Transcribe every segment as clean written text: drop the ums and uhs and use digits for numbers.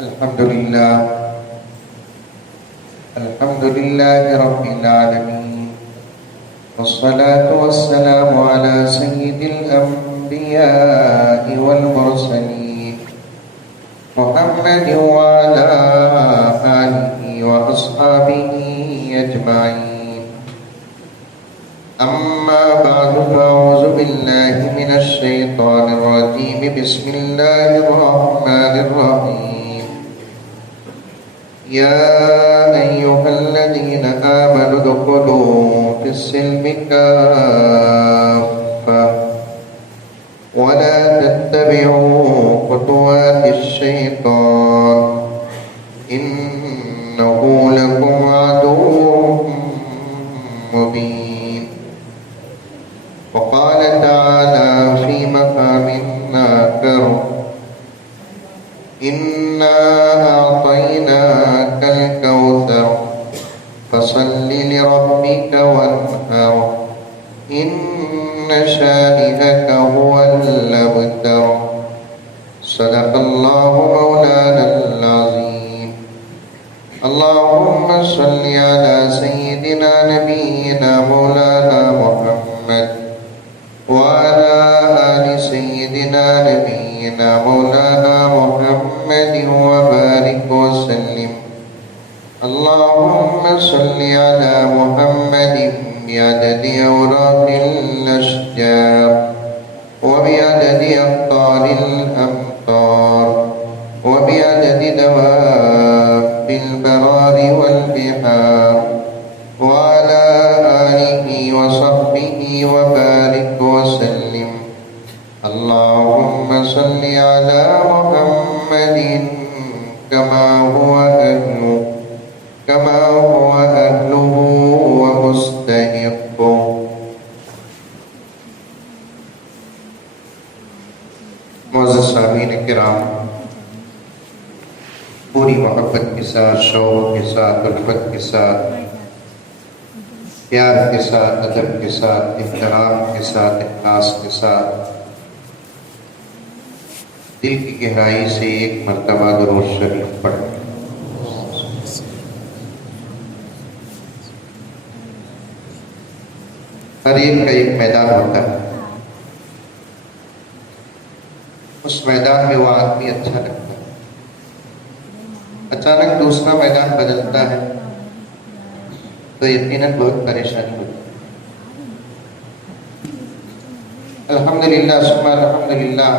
الحمد لله الحمد لله رب العالمين، والصلاة والسلام على سيد الأنبياء والمرسلين محمد وعلى آله وأصحابه أجمعين. أما بعد، فأعوذ بالله من الشيطان الرجيم. بسم الله الرحمن الرحيم. يا أيها الذين آمنوا ادخلوا في السلم كافة ولا تتبعوا خطوات الشيطان إنه لكم عدو مبين. وقال تعالى في مقام آخر: إنا أعطيناك الكوثر فصل لربك وانحر إن شانئك هو الأبتر. صدق الله مولانا العظيم. اللهم صل على سيدنا نبينا مولانا محمد وعلى آل سيدنا نبينا مولانا محمد وبارك وسلم. اللهم صل على محمد بعدد أوراق الأشجار وبعدد أقطار الأمطار وبعدد دواب البرار والبحار وعلى آله وصحبه وبارك وسلم. اللهم صل على محمد كما هو أهله ومستحقه. معزز سامعین کرام، پوری محبت کے ساتھ، شوق کے ساتھ، الفت کے ساتھ، پیار کے ساتھ، ادب کے ساتھ، احترام کے ساتھ، اخلاص کے ساتھ دل کی گہرائی سے ایک مرتبہ درود شریف پڑھیں۔ ہر ایک کا ایک میدان ہوتا ہے، اس میدان میں وہ آدمی اچھا لگتا ہے، اچانک دوسرا میدان بدلتا ہے تو یقیناً بہت پریشانی ہوتی ہے۔ الحمدللہ ثم الحمدللہ،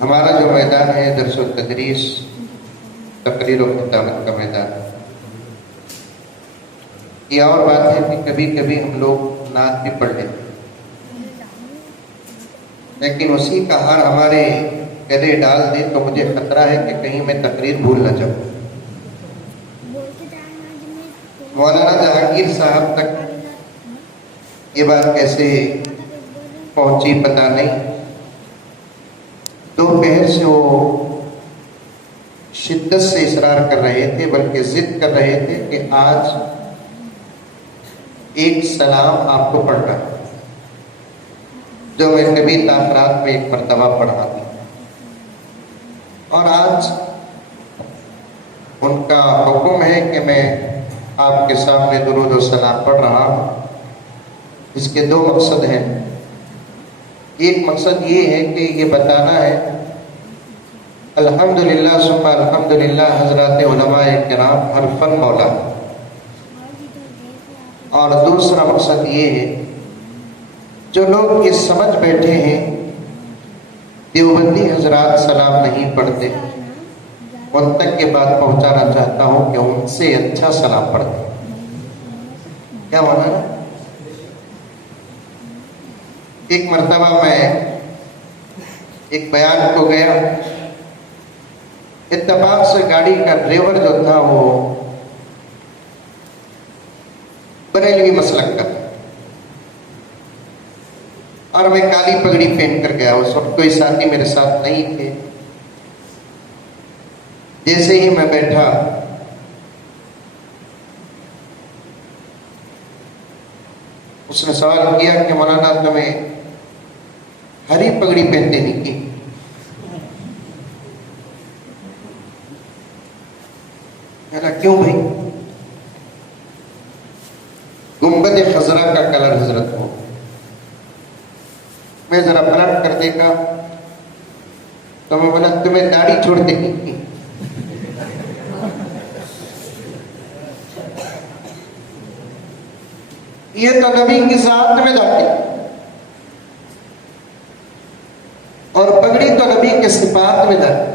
ہمارا جو میدان ہے درس و تدریس، تقریر و خطابت کا میدان ہے۔ یہ اور بات ہے کہ کبھی کبھی ہم لوگ نعت بھی پڑھ لیتے ہیں، لیکن اسی کا ہار ہمارے گلے ڈال دے تو مجھے خطرہ ہے کہ کہیں میں تقریر بھول نہ جاؤں۔ مولانا جہانگیر صاحب تک یہ بات کیسے پہنچی پتہ نہیں۔ دوپہر سے وہ شدت سے اصرار کر رہے تھے، بلکہ ضد کر رہے تھے کہ آج ایک سلام آپ کو پڑھنا ہے، جو میں کبھی تاخرات میں ایک مرتبہ پڑھا تھا، اور آج ان کا حکم ہے کہ میں آپ کے سامنے درود و سلام پڑھ رہا ہوں۔ اس کے دو مقصد ہیں۔ ایک مقصد یہ ہے کہ یہ بتانا ہے الحمدللہ ثم الحمدللہ حضرات علماء کرام ہر فن مولا، اور دوسرا مقصد یہ ہے جو لوگ یہ سمجھ بیٹھے ہیں دیوبندی حضرات سلام نہیں پڑھتے، ان تک یہ بات پہنچانا چاہتا ہوں کہ ان سے اچھا سلام پڑھتے۔ کیا ہونا ہے؟ ایک مرتبہ میں ایک بیان کو گیا، اتفاق سے گاڑی کا ڈرائیور جو تھا وہ بریلوی مسلک کا، اور میں کالی پگڑی پہن کر گیا۔ اس وقت کوئی ساتھی میرے ساتھ نہیں تھے۔ جیسے ہی میں بیٹھا اس نے سوال کیا کہ مولانا تمہیں ہری پگڑی پہنتے نہیں کی؟ کیوں بھائی؟ گنبد خضرا کا کلر حضرت ہو، میں ذرا پلٹ کر دیکھا تو میں بولا تمہیں داڑھی چھوڑ دیں گی؟ یہ تو نبی کی ذات میں جاتی، اور پگڑی تو نبی کے صفات میں جاتی.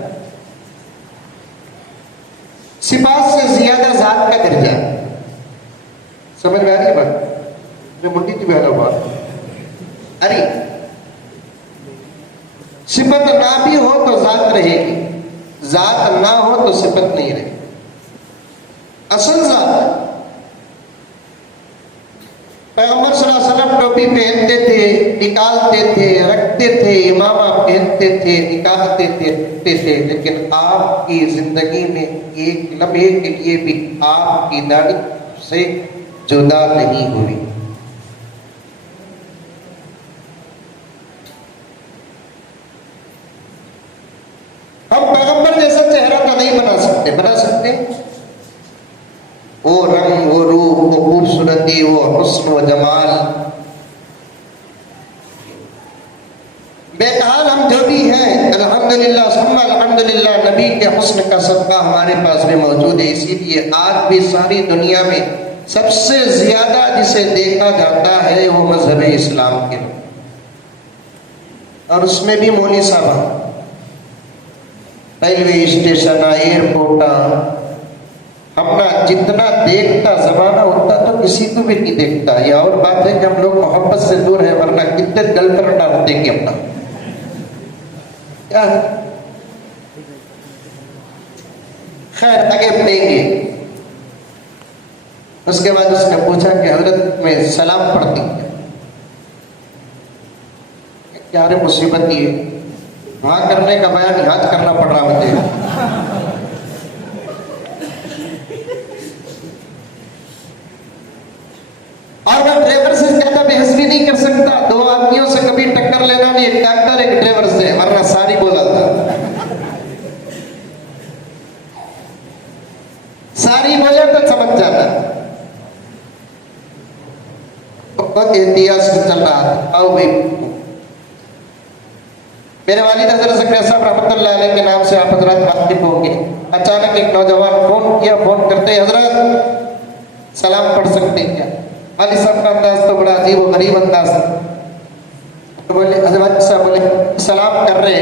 صفات سے زیادہ ذات کا درجہ ہے. سمجھ میں آ رہی بات؟ جو منڈی کی بہت بات ارے صفت نہ بھی ہو تو ذات رہے گی، ذات نہ ہو تو صفت نہیں رہے گی. اصل ذات پیغمبر صلی اللہ علیہ وسلم ٹوپی پہنتے تھے، نکالتے تھے، رکھتے تھے، امامہ پہنتے تھے، نکالتے تھے، رکھتے تھے، لیکن آپ کی زندگی میں ایک لمحے کے لیے بھی آپ کی داڑھی سے جدا نہیں ہوئی. ہم پیغمبر جیسا چہرہ تو نہیں بنا سکتے، بنا سکتے وہ رنگ، وہ روح، وہ خوبصورتی، وہ حسن و جمال. بہرحال ہم جو بھی ہیں الحمدللہ ثم الحمدللہ نبی کے حسن کا صدقہ ہمارے پاس میں موجود ہے. اسی لیے آج بھی ساری دنیا میں سب سے زیادہ جسے دیکھا جاتا ہے وہ مذہب اسلام کے لوگ، اور اس میں بھی مولوی صاحب. ریلوے اسٹیشن، ایئرپورٹ، اپنا جتنا دیکھتا زمانہ ہوتا تو کسی کو بھی نہیں دیکھتا. یہ اور بات ہے کہ ہم لوگ محبت سے دور ہیں، ورنہ کتنے گل پر ڈالتے گے اپنا کیا ہے. خیر آگے بڑھیں گے. اس کے بعد اس نے پوچھا کہ حضرت میں سلام پڑھتی ہوں کیا؟ رے مصیبت یہ وہاں کرنے کا بیان یہاں کرنا پڑ رہا مجھے. اور میں ڈرائیور سے زیادہ بحث بھی نہیں کر سکتا. دو آدمیوں سے کبھی ٹکر لینا نہیں، ایک ڈاکٹر ایک ڈرائیور سے، ورنہ ساری بولا تھا. ساری بولے تو سمجھ جاتا. بہت احتیاط سے چل رہا تھا. آؤ بھائی، میرے والد حضرت زکریا صاحب رحمۃ اللہ علیہ کے نام سے آپ حضرات واقف ہوں گے. اچانک ایک نوجوان فون کیا، فون کرتے حضرت سلام پڑھ سکتے کیا؟ والد صاحب کا انداز تو بڑا عجیب و غریب انداز تھا. تو بولے حضرت صاحب بولے سلام کر رہے،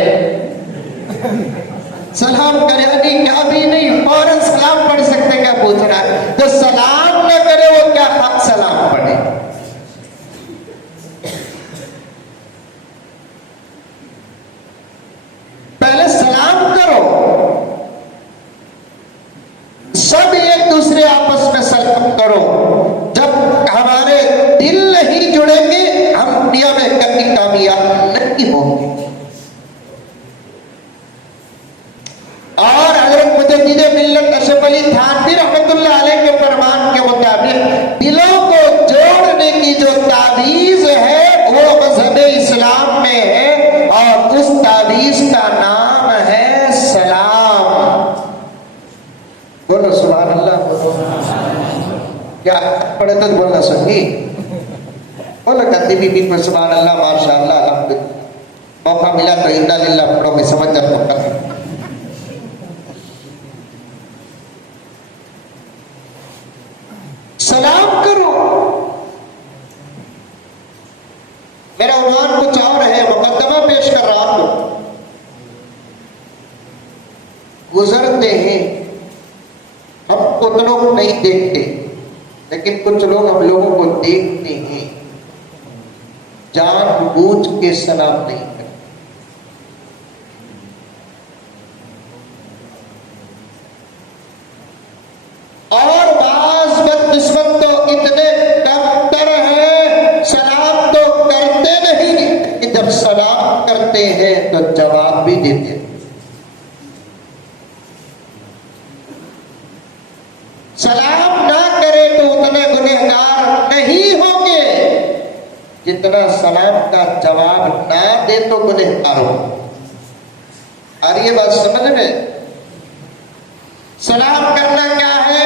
سلام کرے نہیں کیا بھی نہیں، فوراً سلام پڑھ سکتے کیا پوچھ رہا ہے؟ جو سلام نہ کرے وہ کیا حق سلام پڑھے؟ پہلے سلام کرو، سب ایک دوسرے آپس میں سلام کرو. جب ہمارے دل نہیں جڑیں گے ہم دنیا میں کبھی کامیاب نہیں ہوں گے. اور حضرت مجدد ملت اشرف علی تھانوی رحمۃ اللہ علیہ کے فرمان کے مطابق دلوں کو جوڑنے کی جو تعویذ ہے وہ مذہب اسلام میں ہے، اور اس تعویذ کا نام ہے سلام. بولو سبحان اللہ. کیا پڑھے تو بولنا سنگی بولو کہتی بی میں سبحان اللہ ماشاء اللہ الحمدللہ. موقع ملا تو انا للہ پڑھو، میں سمجھ جاتا ہوں. سلام کرو. میرا عنوان کچھ اور ہے، مقدمہ پیش کر رہا ہوں. گزرتے ہیں ہم اتنوں کو نہیں دیکھتے، لیکن کچھ لوگ ہم لوگوں کو دیکھتے ہیں، جان بوجھ کے سلام نہیں کرتے. اور بعض بدقسمت تو اتنے کم تر ہیں سلام تو کرتے نہیں، کہ جب سلام کرتے ہیں تو جواب بھی دیتے ہیں. سلام نہ کرے تو اتنے گنہگار نہیں ہوں گے جتنا سلام کا جواب نہ دے تو گنہگار ہو. اور یہ بات سمجھ میں، سلام کرنا کیا ہے؟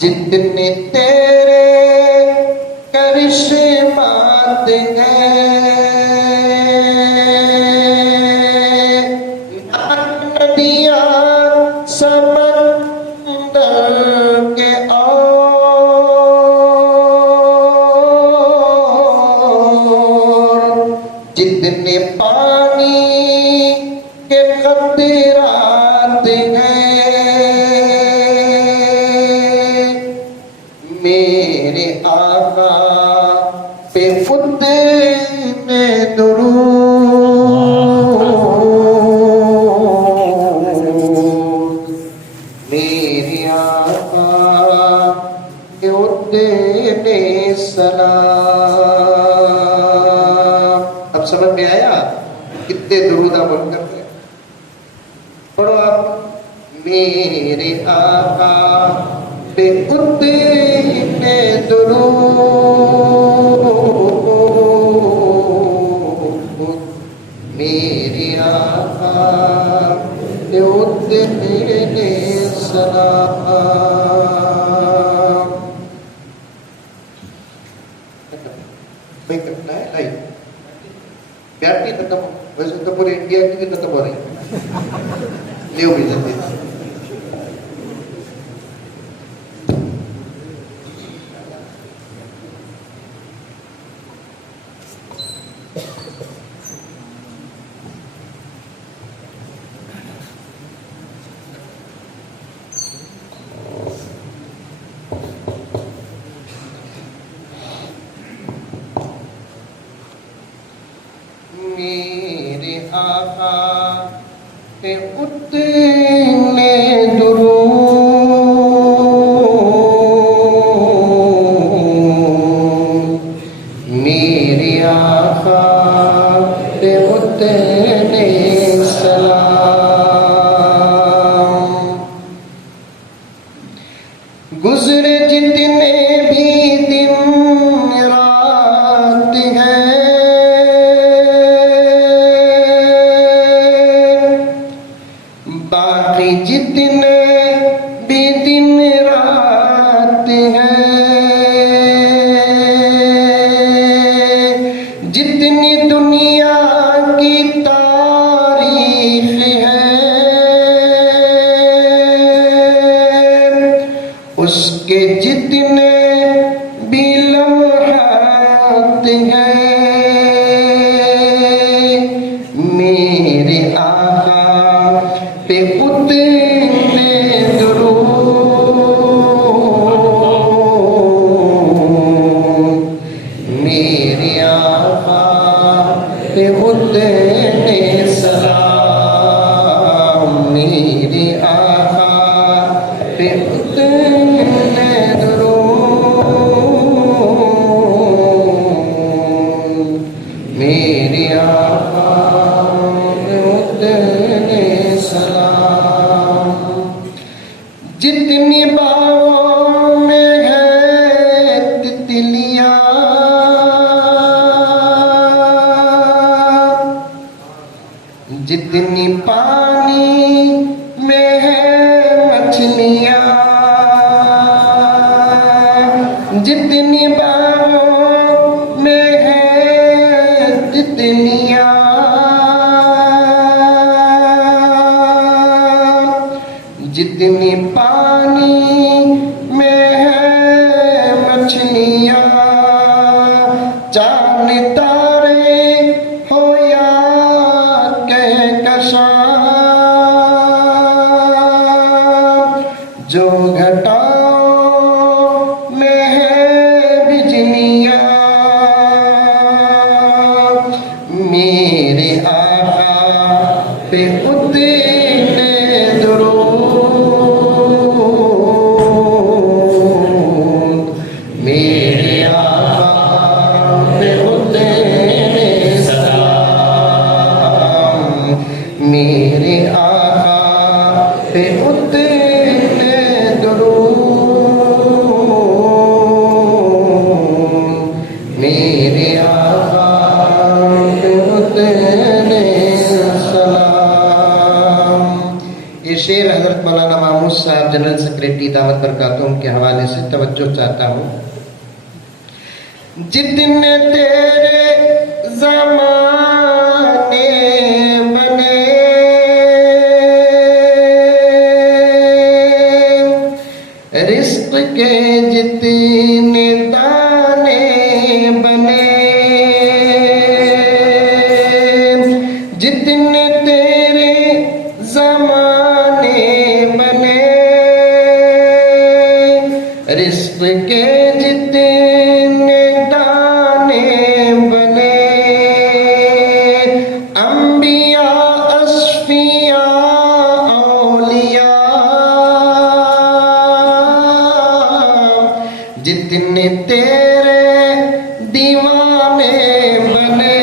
جتنے تیرے کرشمات ہیں ندیاں سمندر کے اور جتنے پانی کے قطرات ہیں میرے آقا پہ اتنے درود میرے آقا پہ اتنے سلام. اب سمجھ میں آیا کتنے درود آپ بول کرتے ہیں؟ پڑھو آپ. میرے آقا پہ اتنے درود میرے آقا پہ اتنے سلام. بھائی کرنا ہے نہیں بیٹ نہیں ختم ہو ویسے تو پورے انڈیا کی بھی ختم ہو رہی لیو بھی جاتے ہیں. میرے آقا پہ اتنے درود میرے آقا پہ اتنے سلام. گزرے جتنے بھی دن رات ہیں باقی جتنے بھی دن رات ہیں جتنی دنیا کی تاریخ ہے اس کے جتنے بھی لمحات ہیں میرے آقا پہ اتنے درود میرے آقا پہ اتنے سلام. میرے آقا پہ اتنے درود میرے آقا پہ اتنے سلام. جتنی باغوں میں ہے تتلیاں جتنی پانی میں ہے مچھلیاں جتنی باغوں میں ہے تتلیاں جتنی پانی میں ہے مچھلیاں چاند تارے ہو یا کہکشاں جو گھٹاؤں میں ہے بجلیاں میرے آقا پہ اتنے درود میرے آقا پہ اتنے سلام. میرے آقا پہ اتنے درود بیٹی دعوت برکاتوں کے حوالے سے توجہ چاہتا ہوں. جتنے تیرے زمانے بنے رزق کے جتنے دانے بنے جتنے تیرے زمانے بنے رزق کے جتنے دانے بنے انبیاء اصفیاء اولیاء جتنے تیرے دیوانے بنے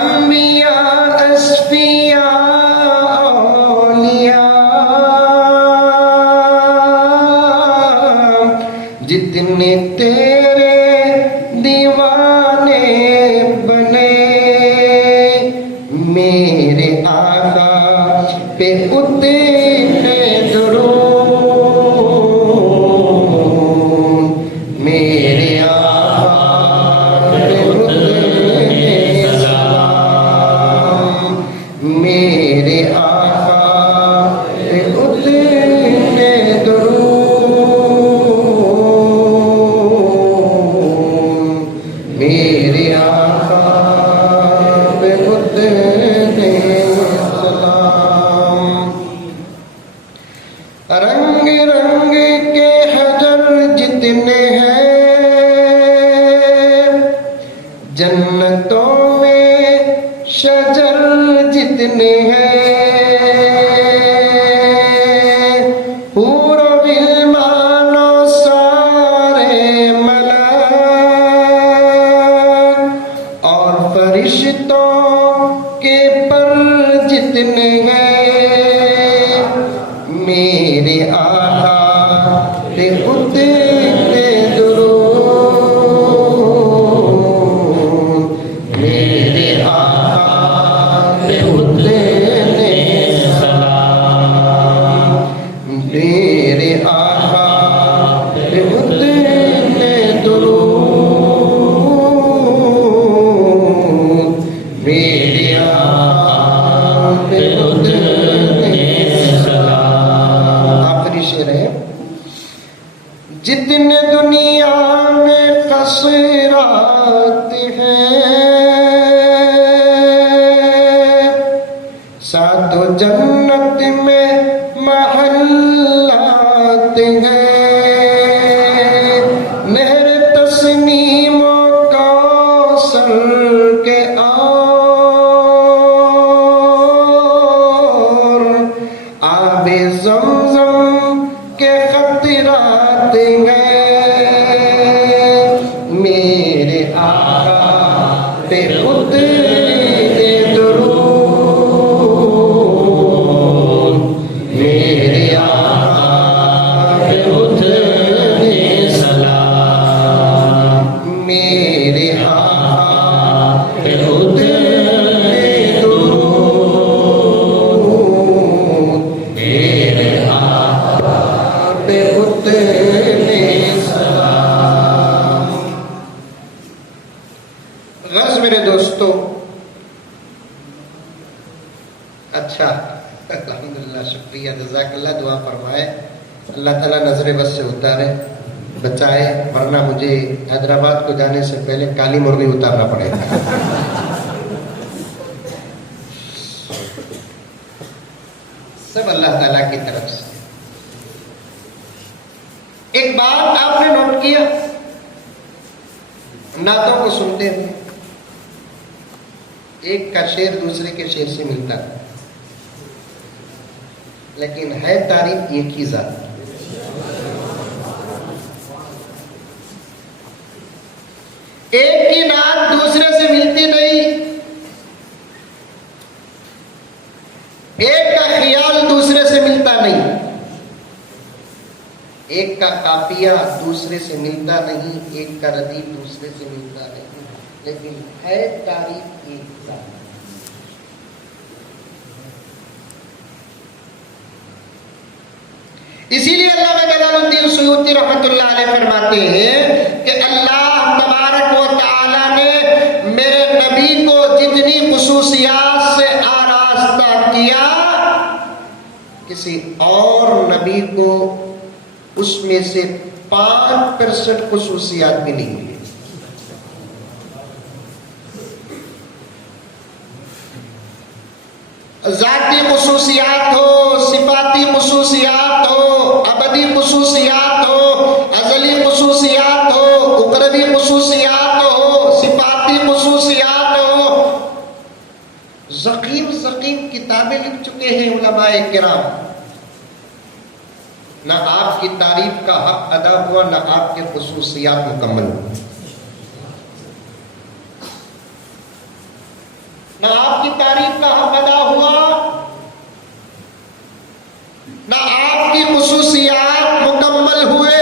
انبیاء اصفیاء اولیاء جتنے تیرے دیوانے بنے میرے آقا پہ اتنے درود میرے آقا پہ اتنے سلام میرے آقا پہ اتنے درود میرے آقا پہ اتنے سلام. رنگ رنگ کے حجر جتنے ہیں جنتوں میں شجر جتنے ہیں حور و غلمان و سارے ملائک اور فرشتوں کے پر جتنے ہیں میرے آقا پہ اتنے درود میرے آقا پہ اتنے سلام میرے آقا پہ اتنے درود میرے آقا پہ اتنے سلام. آخری شعر ہے. جتنے دنیا میں قصرات ہیں ساتوں جنت میں محلات ہیں نہر تسنیم و کوثر کے اور آب زمزم کے خطرات ہیں میرے آقا پہ اتنے درود میرے آقا پہ اتنے سلام میرے آقا پہ اتنے درود میرے آقا پہ اتنے سلام. غرض میرے دوستو اچھا الحمدللہ شکریہ جزاک اللہ. دعا فرمائے اللہ تعالیٰ نظر بس سے اتارے بچائے ورنہ مجھے حیدرآباد کو جانے سے پہلے کالی مرغی اتارنا پڑے گا. سب اللہ تعالیٰ کی طرف سے. ایک بات آپ نے نوٹ کیا نعتوں کو سنتے ہوئے ایک کا شعر دوسرے کے شعر سے ملتا ہے لیکن ہے تعریف ایک ہی ذات. ایک کی نعت دوسرے سے ملتی نہیں ایک کا خیال دوسرے سے ملتا نہیں ایک کا قافیہ دوسرے سے ملتا نہیں ایک کا ردیف دوسرے سے ملتا نہیں لیکن ہے تعریف ایک ذات. اسی لیے علامہ جلال الدین سیوطی رحمۃ اللہ علیہ فرماتے ہیں کہ اللہ تبارک و تعالی نے میرے نبی کو جتنی خصوصیات سے آراستہ کیا، کسی اور نبی کو اس میں سے 5% خصوصیات بھی نہیں ملی۔ ذاتی خصوصیات ہو، صفاتی خصوصیات ہو، ابدی خصوصیات ہو، ازلی خصوصیات ہو، اقربی خصوصیات ہو، صفاتی خصوصیات ہو، زقیم کتابیں لکھ چکے ہیں علماء کرام، نہ آپ کی تعریف کا حق ادا ہوا، نہ آپ کے خصوصیات مکمل ہوئے، نہ آپ کی تعریف کا حق ادا ہوا، نہ آپ کی خصوصیات مکمل ہوئے۔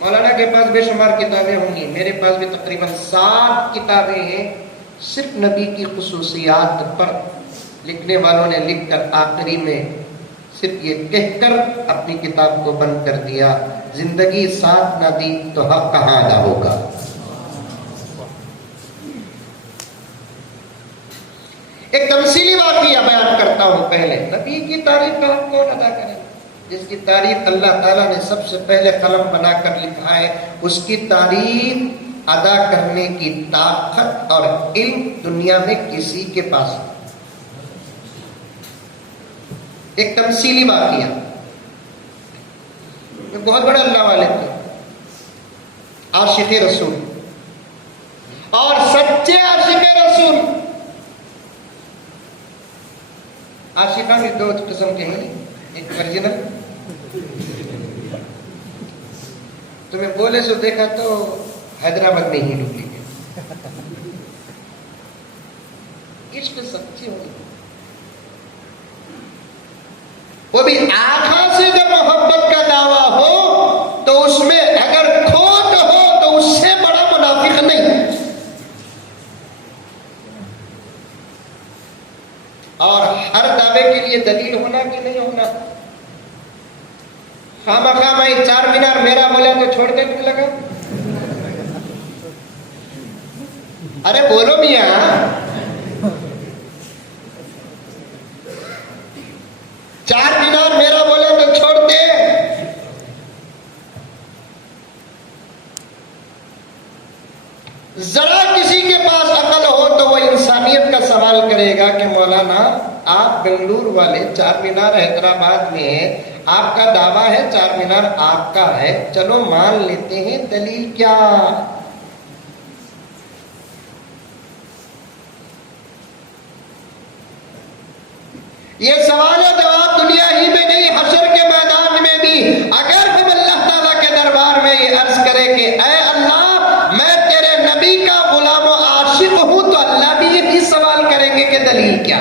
مولانا کے پاس بے شمار کتابیں ہوں گی، میرے پاس بھی تقریباً 7 کتابیں ہیں صرف نبی کی خصوصیات پر، لکھنے والوں نے لکھ کر آخری میں صرف یہ کہہ کر اپنی کتاب کو بند کر دیا، زندگی ساتھ نہ دی تو حق کہاں ادا ہوگا۔ ایک تمثیلی واقعہ بیان کرتا ہوں پہلے، نبی کی تعریف کا حق کون ادا کرے؟ جس کی تعریف اللہ تعالیٰ نے سب سے پہلے قلم بنا کر لکھا ہے، اس کی تعریف ادا کرنے کی طاقت اور علم دنیا میں کسی کے پاس نہیں۔ ایک تمثیلی واقعہ، بہت بڑے اللہ والے تھے، عاشق رسول اور سچے عاشق رسول۔ عاشقہ بھی 2 قسم کے ہیں، ایک ورجنل، تمہیں بولے سو دیکھا تو حیدرآباد میں ہی ڈوبی گئی، عشق سچی ہوگی، وہ بھی آنکھوں سے جب محبت کا دعویٰ ہو تو اس میں اگر کھوٹ ہو تو اس سے بڑا منافق نہیں، اور ہر دعوے کے لیے دلیل ہونا کہ نہیں ہونا۔ خواہ میں 4 مینار میرا بولا تو چھوڑ دے کیوں لگا؟ ارے بولو میاں، چار مینار میرا بولا تو چھوڑ دے۔ ذرا کسی کے پاس عقل ہو تو وہ انسانیت کا سوال کرے گا کہ مولانا آپ بنگلور والے، 4 مینار حیدرآباد میں ہے، آپ کا دعویٰ ہے 4 مینار آپ کا ہے، چلو مان لیتے ہیں، دلیل کیا؟ یہ سوال و جواب دنیا ہی میں نہیں، حشر کے میدان میں بھی اگر ہم اللہ تعالیٰ کے دربار میں یہ عرض کرے کہ اے اللہ میں تیرے نبی کا غلام و عاشق ہوں، تو اللہ بھی یہی سوال کریں گے کہ دلیل کیا؟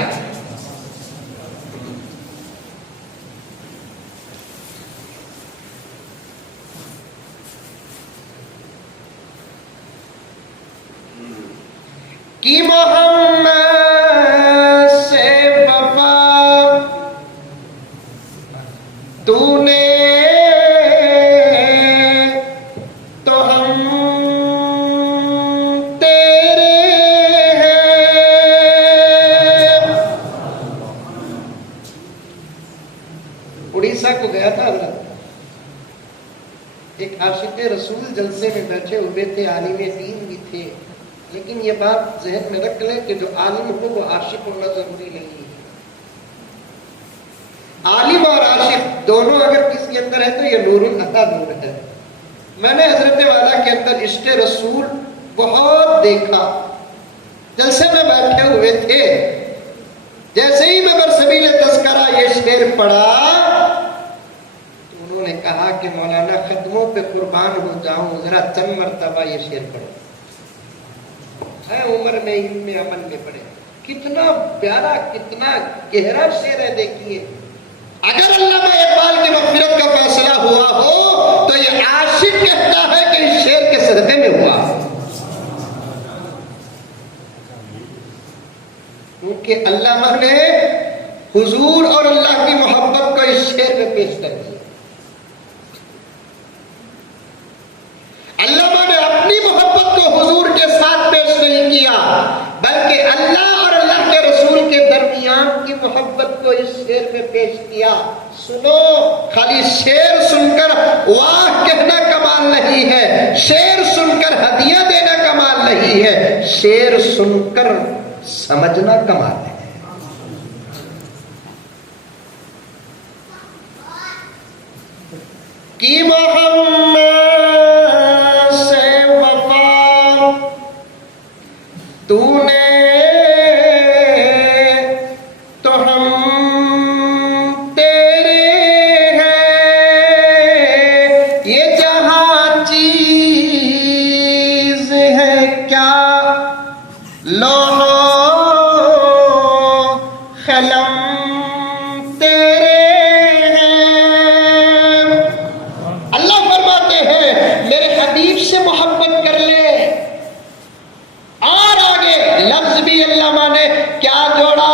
کہ محمد سے وفا تو نے تو ہم تیرے ہیں۔ اڑیسہ کو گیا تھا حضرت، ایک عاشق رسول جلسے میں بیٹھے ہوئے تھے، عالم دین بھی تھے، لیکن یہ بات ذہن میں رکھ لیں کہ جو عالم ہو وہ عاشق ہونا ضروری نہیں ہے۔ عالم اور عاشق دونوں اگر کس کے اندر ہے تو یہ نور العطا نور ہے۔ میں نے حضرت والا کے اندر عشق رسول بہت دیکھا، جلسے میں بیٹھے ہوئے تھے، جیسے ہی میں برسبیل تذکرہ یہ شعر پڑھا تو انہوں نے کہا کہ مولانا قدموں پہ قربان ہو جاؤں، ذرا چند مرتبہ یہ شعر پڑھو، ہے عمر میں علم میں عمل میں پڑے۔ کتنا پیارا، کتنا گہرا شعر ہے، دیکھیے۔ اگر علامہ اقبال کی مغفرت کا فیصلہ ہوا ہو تو یہ عاشق کہتا ہے کہ اس شعر کے صدقے میں ہوا، کیونکہ علامہ نے حضور اور اللہ کی محبت کو اس پیش کر دیا. علامہ نے اپنی محبت کو حضور کے ساتھ پیش نہیں کیا بلکہ اللہ اور اللہ کے رسول کے درمیان کی محبت کو اس شعر میں پیش کیا. سنو، خالی شعر سن کر واہ کہنا کمال نہیں ہے، شعر سن کر ہدیہ دینا کمال نہیں ہے، شعر سن کر سمجھنا کمال ہے. کی محمد سے وفا تو نے تو ہم تیرے ہیں، یہ جہاں چیز ہے کیا لوح قلم تیرے ہیں. اللہ فرماتے ہیں میرے حبیب سے محبت کر لے. اور آگے لفظ بھی علامہ نے کیا جوڑا،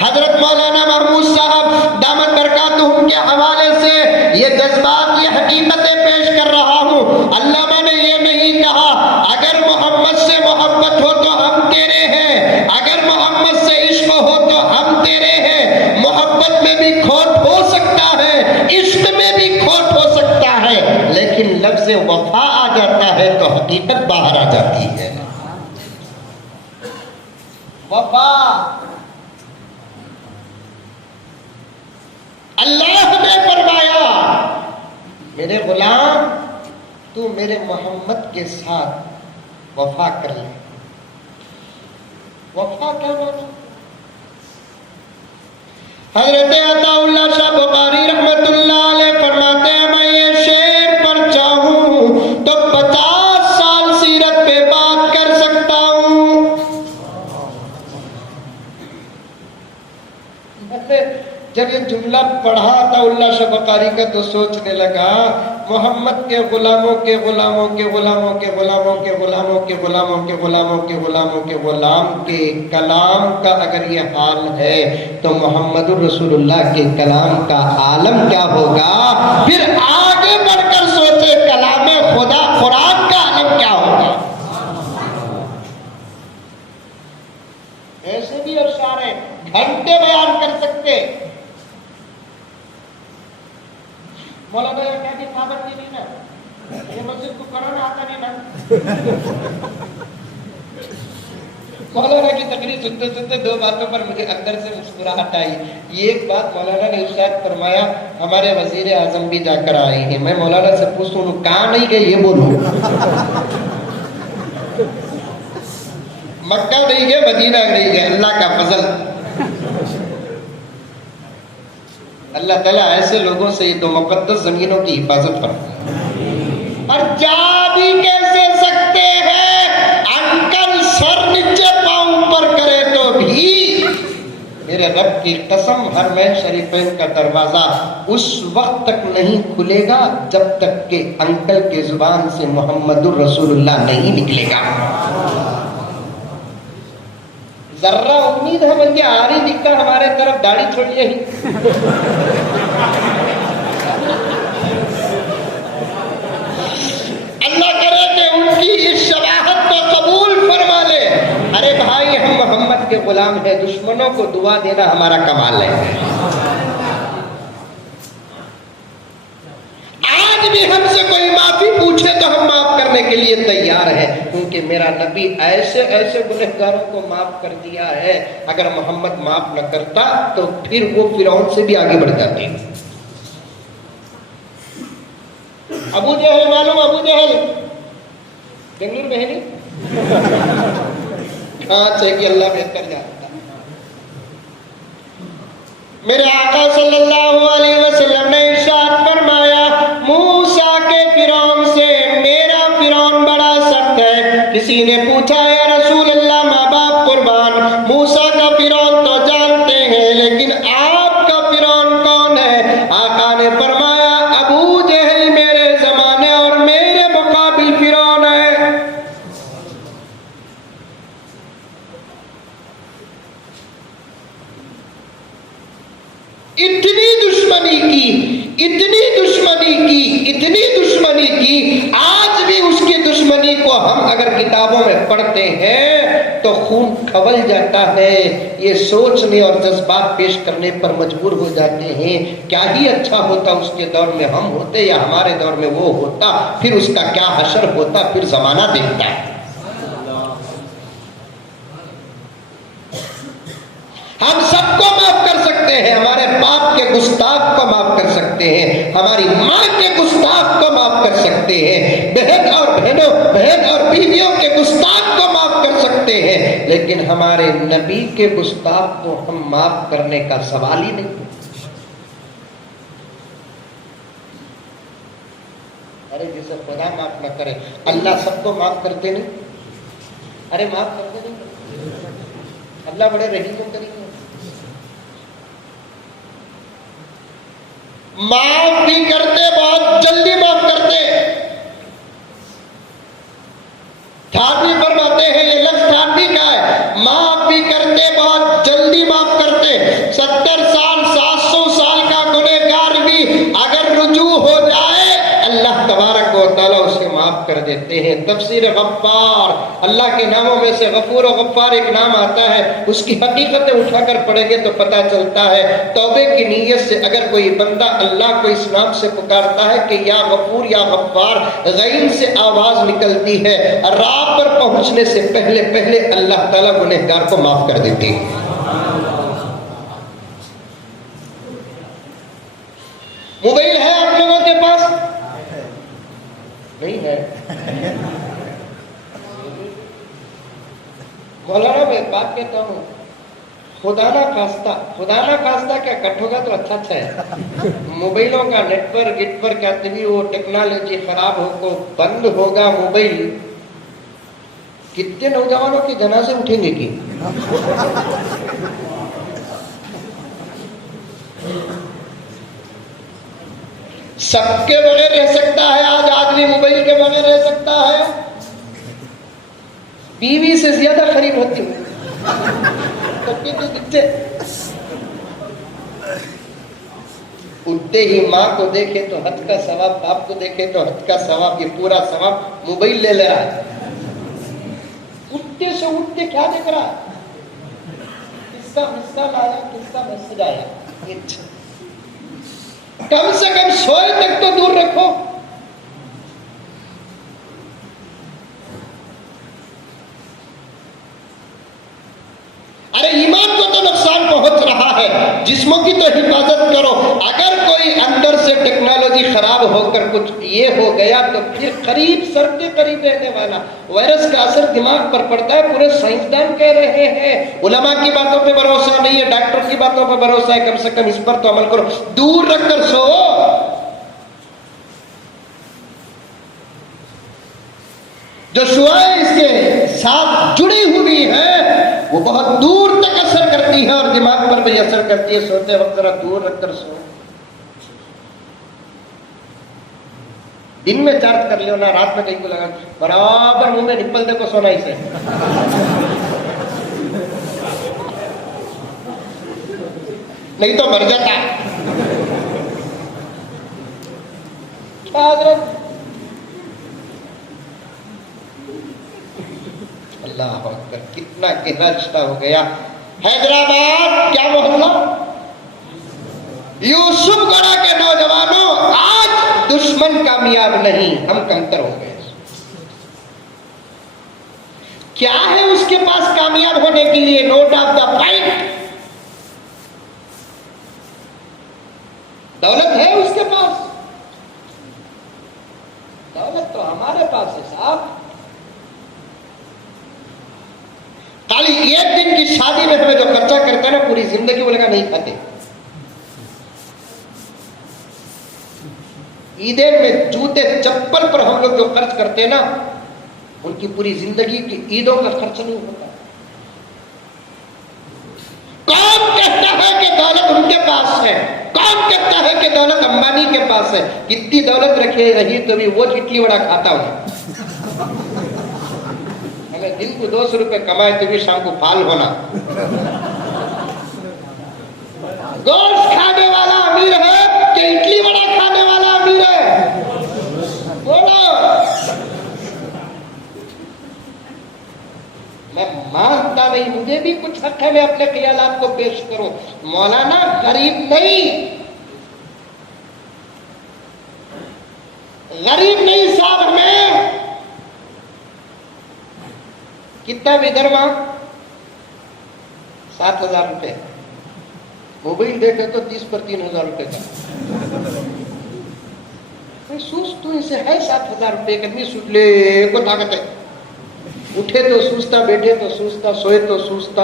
حضرت مولانا مرموز صاحب دامت برکاتہم کے حوالے سے یہ جذبات، یہ حقیقتیں پیش کر رہا ہوں. علامہ نے یہ نہیں کہا اگر محمد سے محبت ہو تو ہم تیرے ہیں، اگر محمد سے عشق ہو تو ہم تیرے ہیں. محبت میں بھی کھوٹ ہو سکتا ہے، عشق میں بھی کھوٹ ہو سکتا ہے، لیکن لفظ وفا آ جاتا ہے تو حقیقت باہر آ جاتی ہے. وفا، اللہ نے فرمایا میرے غلام تو میرے محمد کے ساتھ وفا کر لے. وفا کیا مانا؟ حضرت عطا اللہ شاہ بخاری رحمت اللہ علیہ فرماتے ہیں میں یہ شعر پر چاہوں تو 50 سال سیرت پہ بات کر سکتا ہوں. جب یہ جملہ پڑھا تھا اللہ شاہ بخاری کا تو سوچنے لگا محمد کے غلاموں کے غلاموں کے غلاموں کے غلاموں کے غلاموں کے غلاموں کے غلاموں کے غلاموں کے غلام کے کلام کا اگر یہ حال ہے تو محمد الرسول اللہ کے کلام کا عالم کیا ہوگا. پھر آگے بڑھ کر سوچے کلام خدا قرآن کا عالم کیا ہوگا. ایسے بھی اشعار ہیں گھنٹے بیان کر سکتے. مولانا یہ کہتی پابندی نہیں نا، یہ مسجد کو کرونا آتا نہیں نا. مولانا کی تقریر سنتے سنتے 2 باتوں پر مجھے اندر سے مسکراہٹ آئی. یہ ایک بات مولانا نے ارشاد فرمایا ہمارے وزیر اعظم بھی جا کر آئے ہیں. میں مولانا سے پوچھتا ہوں کہاں نہیں گئے یہ بولو. مکہ نہیں گئے، مدینہ نہیں گئے. اللہ کا فضل. اللہ تعالیٰ ایسے لوگوں سے یہ 2 مقدس زمینوں کی حفاظت فرمائے. اور جا بھی کیسے سکتے ہیں، انکل سر نیچے پاؤں پر کرے تو بھی میرے رب کی قسم حرمین شریفین کا دروازہ اس وقت تک نہیں کھلے گا جب تک کہ انکل کے زبان سے محمد الرسول اللہ نہیں نکلے گا. ذرہ امید ہے بلکہ آری دکھتا ہمارے طرف داڑھی چھوڑیے ہی. اللہ کرے کہ ان کی اس شباہت کو قبول فرما لے. ارے بھائی ہم محمد کے غلام ہیں، دشمنوں کو دعا دینا ہمارا کمال ہے. آج بھی ہم سے کوئی معافی پوچھے تو ہم معاف کرنے کے لیے تیار ہیں، کیونکہ میرا نبی ایسے ایسے گنہگاروں کو معاف کر دیا ہے. اگر محمد معاف نہ کرتا تو پھر وہ فرعون سے بھی آگے بڑھ جاتے. ابو جہل معلوم، ابو جہل بنگلور میں ہے نہیں. ہاں چاہیے اللہ بہتر جانتا. میرے آقا صلی اللہ علیہ وسلم نے ارشاد فرمایا موسیٰ کے فرعون سے میرا فرعون بڑا سخت ہے. کسی نے پوچھا یا رسول اللہ ماں باپ قربان، موسیٰ کا فرعون تو جانتے ہیں لیکن آپ کا فرعون کون ہے؟ آقا نے فرمایا ابو جہل میرے زمانے اور میرے مقابل فرعون ہے. اتنی دشمنی کی اتنی دشمنی کی، آج بھی اس کی دشمنی کو ہم اگر کتابوں میں پڑھتے ہیں تو خون کھول جاتا ہے، یہ سوچنے اور جذبات پیش کرنے پر مجبور ہو جاتے ہیں کیا ہی اچھا ہوتا اس کے دور میں ہم ہوتے یا ہمارے دور میں وہ ہوتا، پھر اس کا کیا حشر ہوتا، پھر زمانہ دیکھتا ہے۔ ہم سب کو معاف کر سکتے ہیں، ہمارے باپ کے گستاخ کو معاف کر سکتے ہیں، ہماری ماں کے گستاخ کو معاف کر سکتے ہیں، بہن اور بیویوں کے گستاخ کو معاف کر سکتے ہیں، لیکن ہمارے نبی کے گستاخ کو ہم معاف کرنے کا سوال ہی نہیں۔ ارے جسے خدا معاف نہ کرے، اللہ سب کو معاف کرتے نہیں؟ ارے معاف کرتے نہیں؟ اللہ بڑے رحیم و کریم ہیں، معاف بھی کرتے، بہت جلدی معاف کرتے۔ تھانوی فرماتے ہیں، یہ لفظ تھانوی کا ہے، معاف بھی کرتے، بہت جلدی معاف کرتے۔ 70 سال 700 سال کا گنہگار بھی اگر رجوع ہو جائے اللہ تبارک و تعالیٰ اسے معاف کر دیتے ہیں۔ تفسیر غفار، اللہ کے ناموں میں سے غفور و غفار ایک نام آتا ہے، اس کی حقیقتیں اٹھا کر پڑھیں گے تو پتہ چلتا ہے توبے کی نیت سے اگر کوئی بندہ اللہ کو اس نام سے پکارتا ہے کہ یا غفور یا غفار، غین سے آواز نکلتی ہے، راہ پر پہنچنے سے پہلے اللہ تعالیٰ گنہگار کو معاف کر دیتی ہے۔ موبائل ہے آپ لوگوں کے پاس؟ نہیں ہے؟ مولانا میں ایک بات کہتا ہوں، خدا نہ خواستہ کیا کٹ ہوگا تو اچھا ہے، موبائلوں کا نیٹ ورک کہتے بھی وہ ٹیکنالوجی خراب ہو کو بند ہوگا موبائل، کتنے نوجوانوں کے جنازے اٹھیں گے کی؟ سب کے بغیر رہ سکتا ہے آج آدمی، موبائل کے بغیر رہ سکتا ہے، بیوی سے زیادہ قریب ہوتی ہے، اٹھتے ہی ماں کو دیکھے تو حج کا ثواب، باپ کو دیکھے تو حج کا ثواب، یہ پورا ثواب موبائل لے رہا ہے۔ اٹھتے سے اٹھتے کیا دیکھ رہا ہے؟ کس کا مسئلہ آیا، کس کا میسج آیا؟ کم سے کم سوئے تک تو دور رکھو۔ ارے ایمان کو تو نقصان پہنچ رہا ہے، جسموں کی تو حفاظت کرو۔ اگر کوئی اندر سے ٹیکنالوجی خراب ہو کر کچھ یہ ہو گیا تو پھر قریب سر کے قریب رہنے والا وائرس کا اثر دماغ پر پڑتا ہے۔ پورے سائنسدان کہہ رہے ہیں، علماء کی باتوں پہ بھروسہ نہیں ہے، ڈاکٹر کی باتوں پہ بھروسہ ہے، کم سے کم اس پر تو عمل کرو، دور رکھ کر سو۔ جو شعائیں اس کے ساتھ جڑی ہوئی ہیں وہ بہت دور تک اثر کرتی ہے اور دماغ پر بھی اثر کرتی ہے، سوتے وقت ذرا دور رکھ کر سو۔ دن میں چارج کر لیو نا، رات میں کہیں کو لگا، برابر منہ میں نپل دے کو سونا اسے، نہیں تو مر جاتا۔ کیا حضرت؟ اللہ اکبر، کتنا گہرا رشتہ ہو گیا۔ حیدرآباد کیا محلہ؟ یوسف گڑھ کے نوجوانوں، آج دشمن کامیاب نہیں، ہم کمتر ہو گئے۔ کیا ہے اس کے پاس کامیاب ہونے کے لیے؟ نوٹ آف دا فائٹ، دولت ہے اس کے پاس؟ دولت تو ہمارے پاس ہے صاحب۔ خالی ایک دن کی شادی میں ہمیں جو خرچہ کرتا ہے نا، پوری زندگی وہ لگا نہیں کھاتے۔ عیدین میں جوتے چپل پر ہم لوگ جو خرچ کرتے ہیں نا، ان کی پوری زندگی کی عیدوں کا خرچ نہیں ہوتا۔ کون کہتا ہے کہ دولت ان کے پاس ہے؟ کون کہتا ہے کہ دولت امبانی کے پاس ہے؟ کتنی دولت رکھے رہی تو بھی وہ اڈلی وڑا کھاتا ہوں۔ ہمیں دن کو 200 روپے کمائے تو بھی شام کو پھال ہونا۔ گوشت کھانے والا امیر ہے کہ اڈلی وڑا بھی کچھ حق ہے میں اپنے خیالات کو پیش کروں. مولانا غریب نہیں صاحب. ہمیں کتنا ودرما 7,000 روپے. موبائل دیکھے تو 30 پر 3,000 روپے کا. سوچ تو اسے ہے 7,000 روپے کرنی سوچ لے کو طاقت ہے. اٹھے تو سوچتا, بیٹھے تو سوچتا, سوئے تو سوچتا,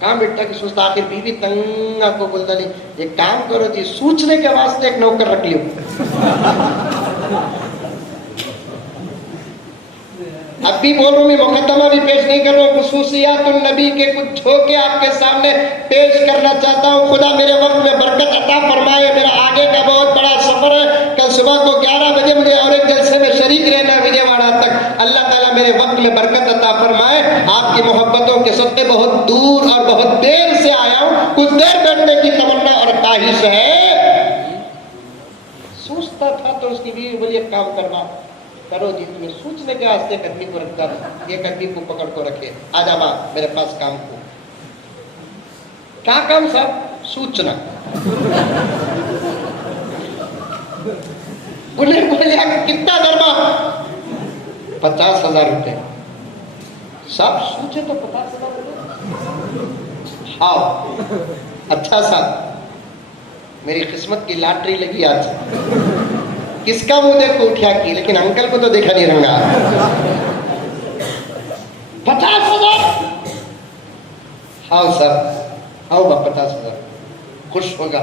کام بیٹھتا کہ سوچتا. آخر بیوی تنگا کو بولتا نہیں یہ کام کرو جی, سوچنے کے واسطے ایک نوکر رکھ لیو. اب بھی بول رہا ہوں, میں مقدمہ بھی پیش نہیں کر رہا ہوں, خصوصیات النبی کے کچھ جھوکے آپ کے سامنے پیش کرنا چاہتا ہوں. خدا میرے وقت میں برکت عطا فرمائے. میرا آگے کا بہت بڑا سفر ہے. کل صبح کو 11 بجے مجھے اور ایک جلسے میں شریک رہنا ہے وجے واڑا تک. اللہ تعالیٰ میرے وقت میں برکت عطا فرمائے. آپ کی محبتوں کے صدقے بہت دور اور بہت دیر سے آیا ہوں. کچھ دیر بیٹھنے کی تمنا اور خواہش ہے. سوچتا تھا تو اس کی بیوی بولی ایک کام کرنا کرو جی, تمہیں سوچنے کے واسطے کرنی کو رکھتا ہے. یہ کرنی کو پکڑ کو رکھے. آجا ماں میرے پاس کام کو. کیا کام صاحب؟ سوچنا. بولے کتنا درما؟ 50,000 روپے. صاحب سوچے تو 50,000 روپے. ہاں اچھا صاحب, میری قسمت کی لاٹری لگی آج. کس کا منہ دیکھ کو اٹھیا کی, لیکن انکل کو تو دیکھا نہیں رنگا. 50,000. ہاں صاحب آؤ با 50,000. خوش ہوگا,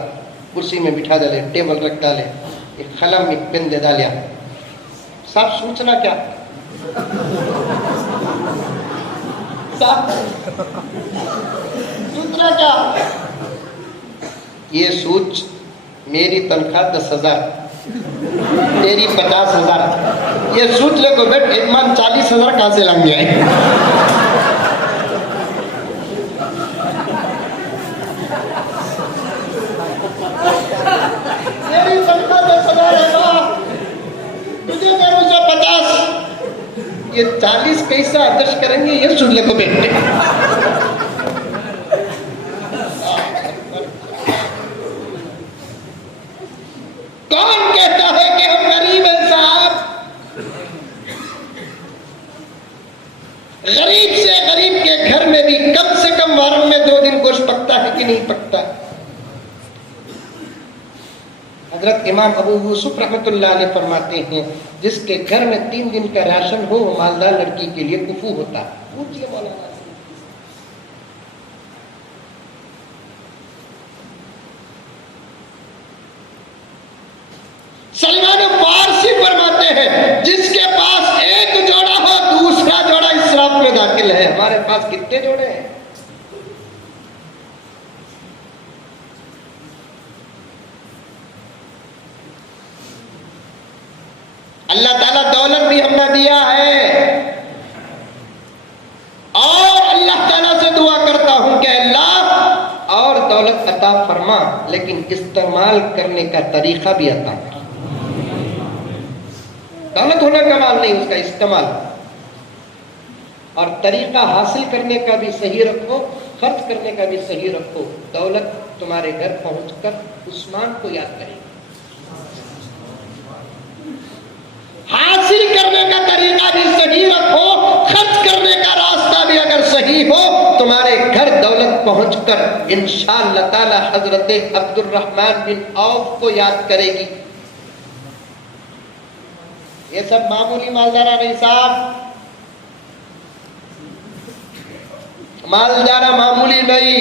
کرسی میں بٹھا ڈالے, ٹیبل رکھ ڈالے, ایک قلم ایک پین دے ڈالیا. صاحب سوچنا کیا؟ صاحب سوچنا کیا؟ یہ سوچ میری تنخواہ 10,000, تیری 50,000. یہ سوچ لے کو بیٹھ ایمان 40,000 کہاں سے لگ جائے. تیری تنخواہ 10,000 ہے نا, تجھے میں مجھے 50, یہ 40 کیسا ایڈجسٹ کریں گے, یہ سن لے کو بیٹھے. کون کہتا ہے کہ ہم غریب ہیں صاحب؟ غریب سے غریب کے گھر میں بھی کم سے کم وارم میں 2 دن گوشت پکتا ہے کہ نہیں پکتا؟ حضرت امام ابو یوسف رحمۃ اللہ علیہ فرماتے ہیں جس کے گھر میں 3 دن کا راشن ہو وہ مالدار لڑکی کے لیے کفو ہوتا ہے. پوچھئے مولانا. سلمان فارسی فرماتے ہیں جس کے پاس ایک جوڑا ہو دوسرا جوڑا اسراف میں داخل ہے. ہمارے پاس کتنے جوڑے ہیں؟ اللہ تعالیٰ دولت بھی ہم نے دیا ہے, اور اللہ تعالیٰ سے دعا کرتا ہوں کہ اللہ اور دولت عطا فرما, لیکن استعمال کرنے کا طریقہ بھی عطا کر. دولت ہونا کمال نہیں, اس کا استعمال اور طریقہ حاصل کرنے کا بھی صحیح رکھو, خرچ کرنے کا بھی صحیح رکھو. دولت تمہارے گھر پہنچ کر عثمان کو یاد کرے. حاصل کرنے کا طریقہ بھی صحیح رکھو, خرچ کرنے کا راستہ بھی اگر صحیح ہو, تمہارے گھر دولت پہنچ کر انشاءاللہ تعالی حضرت عبد الرحمن بن عوف کو یاد کرے گی. یہ سب معمولی مالدارہ نہیں صاحب, مالدارہ معمولی نہیں.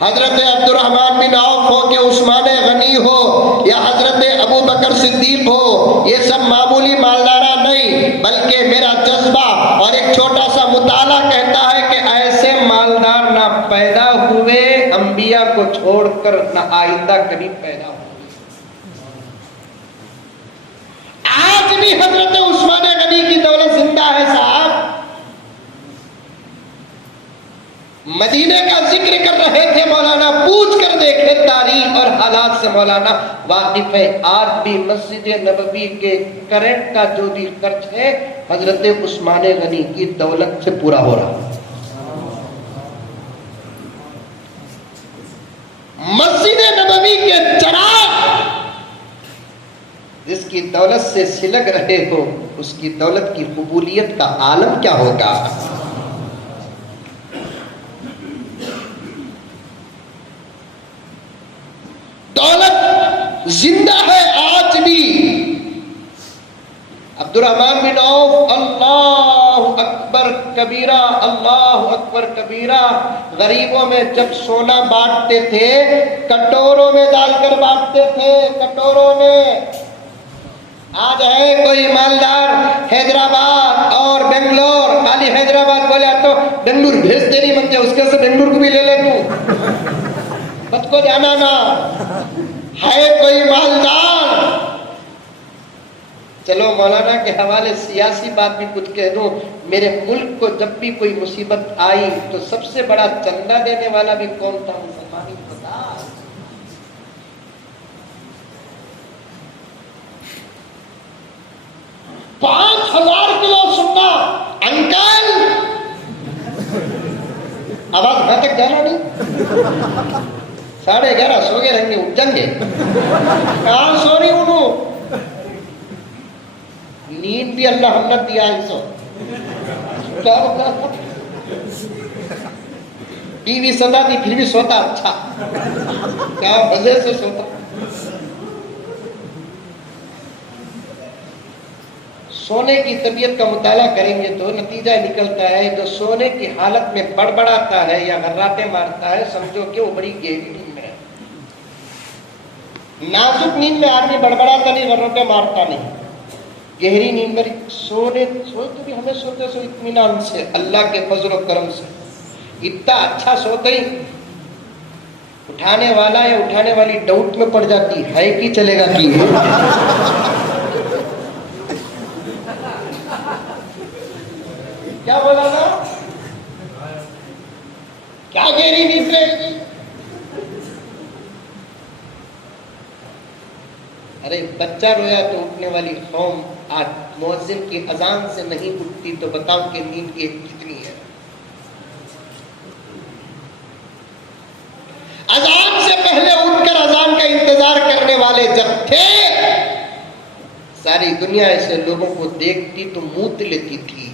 حضرت عبد الرحمن بن عوف ہو کہ عثمان غنی ہو یا حضرت ابو بکر صدیق ہو, یہ سب معمولی مالدارہ نہیں, بلکہ میرا جذبہ اور ایک چھوٹا سا مطالعہ کہتا ہے کہ ایسے مالدار نہ پیدا ہوئے انبیاء کو چھوڑ کر, نہ آئندہ کبھی پیدا ہو. آج بھی حضرت عثمان غنی کی دولت زندہ ہے صاحب. مدینے کا ذکر کر رہے تھے مولانا, پوچھ کر دیکھے تاریخ اور حالات سے مولانا واقف ہے. آج بھی مسجد نبوی کے کرنٹ کا جو بھی خرچ ہے حضرت عثمان غنی کی دولت سے پورا ہو رہا. مسجد نبوی کے چراغ جس کی دولت سے سلگ رہے ہو، اس کی دولت کی قبولیت کا عالم کیا ہوگا؟ دولت زندہ ہے آج بھی۔ عبد الرحمن بن عوف اللہ اکبر کبیرہ، اللہ اکبر کبیرہ، غریبوں میں جب سونا بانٹتے تھے کٹوروں میں ڈال کر بانٹتے تھے، کٹوروں میں۔ آج ہے کوئی مالدار حیدرآباد اور بنگلور، خالی حیدرآباد بولے تو بنگلور بھیجتے نہیں منتے، اس کے سے بنگلور کو بھی لے لے تو بات کو جانا نا ہے کوئی مالدار۔ چلو مولانا کے حوالے سیاسی بات بھی کچھ کہہ دوں، میرے ملک کو جب بھی کوئی مصیبت آئی تو سب سے بڑا چندہ دینے والا بھی کون تھا؟ مسلمانی پتا۔ 5000 کلو سننا انکل، آواز گھر تک جانا نہیں، 11:30 سو گئے رہیں گے، اٹھ جائیں گے، کہاں سو رہی ہوں؟ نیند بھی اللہ ہم نے دیا ہے، سو کیا ہوگا؟ ٹی وی سزا دی پھر بھی سوتا، اچھا کیا وجہ سے سوتا؟ سونے کی طبیعت کا مطالعہ کریں گے تو نتیجہ نکلتا ہے جو سونے کی حالت میں بڑبڑاتا ہے یا غراٹے مارتا ہے، سمجھو کہ وہ بڑی گہری نیند میں ہے۔ نازک نیند میں آدمی بڑبڑاتا نہیں، غراٹے مارتا نہیں، گہری نیند میں سونے تو بھی ہمیں سوتے سو اطمینان سے، اللہ کے فضل و کرم سے اتنا اچھا سوتے ہی اٹھانے والا یا اٹھانے والی ڈاؤٹ میں پڑ جاتی ہے کہ چلے گا کی کیا بولا نا؟ کیا گہری نیند رہے گی؟ ارے بچہ رویا تو اٹھنے والی قوم آج مؤذن کی اذان سے نہیں اٹھتی، تو بتاؤ کہ نیند کی کتنی ہے؟ اذان سے پہلے اٹھ کر اذان کا انتظار کرنے والے جب تھے، ساری دنیا ایسے لوگوں کو دیکھتی تو موت لیتی تھی۔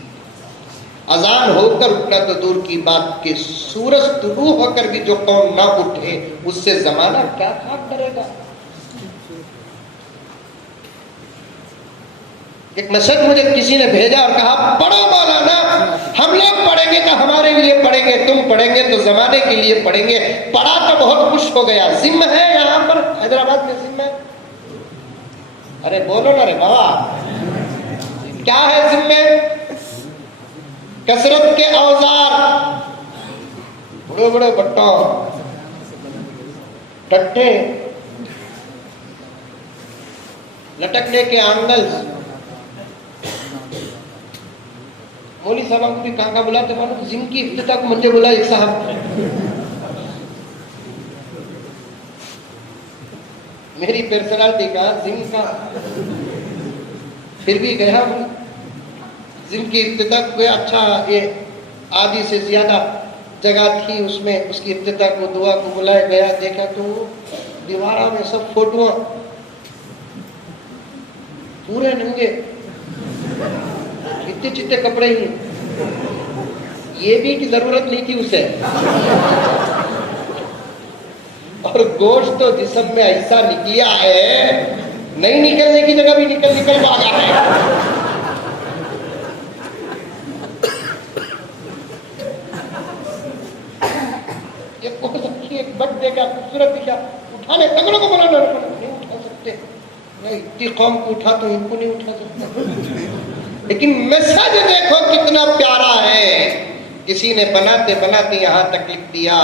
اذان ہو کر اٹھنا تو دور کی بات کہ سورج طلوع ہو کر بھی جو قوم نہ اٹھے اس سے زمانہ کیا کام کرے گا؟ ایک میسج مجھے کسی نے بھیجا اور کہا پڑھو مولانا، ہم لوگ پڑھیں گے تو ہمارے لیے پڑھیں گے، تم پڑھیں گے تو زمانے کے لیے پڑھیں گے۔ پڑھا تو بہت خوش ہو گیا۔ ذم ہے یہاں پر حیدرآباد میں ذم ہے؟ ارے بولو نا رے بابا، کیا ہے ذم میں؟ کثرت کے اوزار، بڑے بڑے بٹوں، ٹٹے، لٹکنے کے آنگل۔ مولوی صاحب کو بھی کہاں بلاتے معلوم؟ ذم کی افتتاح کو مجھے بلا ایک صاحب، میری پرسنالٹی کا ذم کا، پھر بھی گیا ہوں ذم کی افتتاح کو۔ اچھا یہ آدھی سے زیادہ جگہ تھی، اس میں اس کی افتتاح کو دعا کو بلایا گیا، دیکھا تو دیواروں میں سب فوٹو پورے ننگے، اتنے چتے کپڑے ہی، یہ بھی کی ضرورت نہیں تھی اسے، اور گوشت تو جسم میں ایسا نکلیا ہے، نہیں نکلنے کی جگہ بھی نکل بھاگا ہے۔ یہ کون سکی ایک بٹ دے گا خوبصورت دکھا، اٹھانے تگڑوں کو بلانا نہیں اٹھا سکتے، اتنی قوم کو اٹھا تو ان کو نہیں اٹھا سکتے۔ لیکن میسج دیکھو کتنا پیارا ہے۔ کسی نے بناتے بناتے یہاں تک لکھ دیا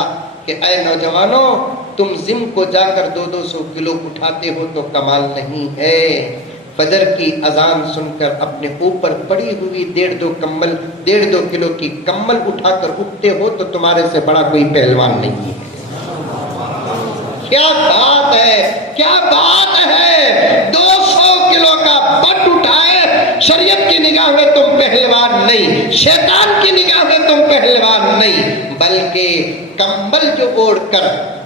کہ اے نوجوانوں، تم ذم کو جا کر 200 کلو اٹھاتے ہو تو کمال نہیں ہے، فجر کی اذان سن کر اپنے اوپر پڑی ہوئی 1.5 کلو کی کمل اٹھا کر اٹھتے ہو تو تمہارے سے بڑا کوئی پہلوان نہیں ہے۔ کیا بات ہے، کیا بات ہے! 200 کلو کا بٹ اٹھائے، شریعت کی نگاہ میں تم پہلوان نہیں، شیطان کی نگاہ میں تم پہلوان نہیں، بلکہ کمبل جو اوڑھ کر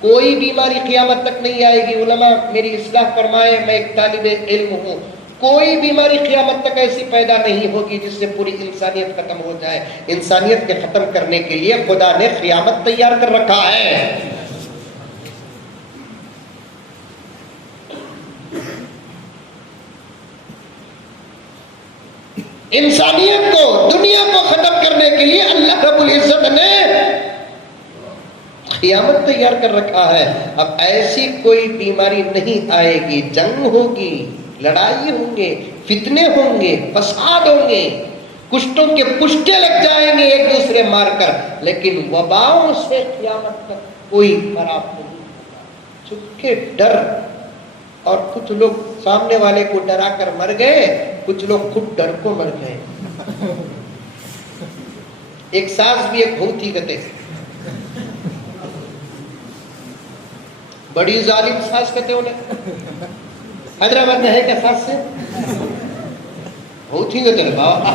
کوئی بیماری قیامت تک نہیں آئے گی. علماء میری اصلاح فرمائے، میں ایک طالب علم ہوں. کوئی بیماری قیامت تک ایسی پیدا نہیں ہوگی جس سے پوری انسانیت ختم ہو جائے. انسانیت کے ختم کرنے کے لیے خدا نے قیامت تیار کر رکھا ہے. انسانیت کو، دنیا کو ختم کرنے کے لیے اللہ رب العزت نے قیامت تیار کر رکھا ہے. اب ایسی کوئی بیماری نہیں آئے گی. جنگ ہوگی، لڑائی ہوں گے، فتنے ہوں گے، فساد ہوں گے، کشتوں کے پشتے لگ جائیں گے ایک دوسرے مار کر، لیکن وباؤں سے قیامت تک کوئی فرار نہیں ہوگا. چھپ کے ڈر، اور کچھ لوگ سامنے والے کو ڈرا کر مر گئے، کچھ لوگ خود ڈر کو مر گئے. ایک ساس بھی ایک بہت ہی کہتے، بڑی ظالم ساس کہتے انہیں. حیدرآباد میں ہے کیا ساس سے؟ بہت ہی کہتے بابا.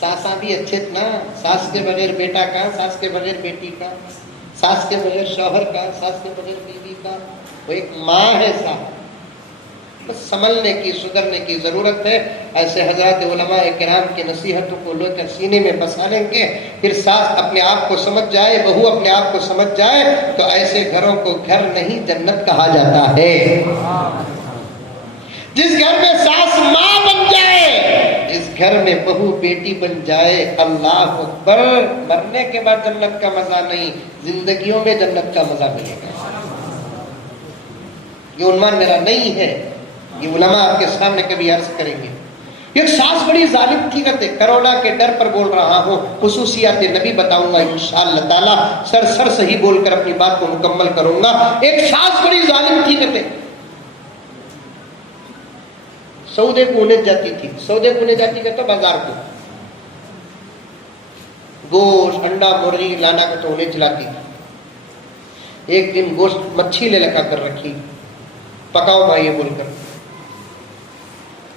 ساساں بھی اچھے نا، ساس کے بغیر بیٹا کا، ساس کے بغیر بیٹی کا، ساس کے بغیر شوہر کا، ساس کے بغیر بیوی کا. وہ ایک ماں ہے ساس. بس سنبھلنے کی، سدھرنے کی ضرورت ہے. ایسے حضرات علماء کرام کی نصیحتوں کو لے کر سینے میں بسا لیں گے، پھر ساس اپنے آپ کو سمجھ جائے، بہو اپنے آپ کو سمجھ جائے، تو ایسے گھروں کو گھر نہیں جنت کہا جاتا ہے. جس گھر میں ساس ماں بن جائے، جس گھر میں بہو بیٹی بن جائے، اللہ اکبر. مرنے کے بعد جنت کا مزہ نہیں، زندگیوں میں جنت کا مزہ ملے گا. یہ عنوان میرا نہیں ہے، یہ علماء آپ کے سامنے کبھی عرض کریں گے. ایک ساس بڑی ظالم تھی کہتے، کرونا کے ڈر پر بول رہا ہوں، خصوصیات نبی بتاؤں گا انشاءاللہ تعالی. سر صحیح بول کر اپنی بات کو مکمل کروں گا. ایک ساس بڑی ظالم تھی کہتے، سودے کو انہیں جاتی تھی. سودے کو انہیں جاتی کہتا بازار کو، گوشت، انڈا، مرغی لانا کو تو انہیں چلاتی تھی. ایک دن گوشت مچھی لے لگا کر رکھی، پکاؤ بھائی بول کر.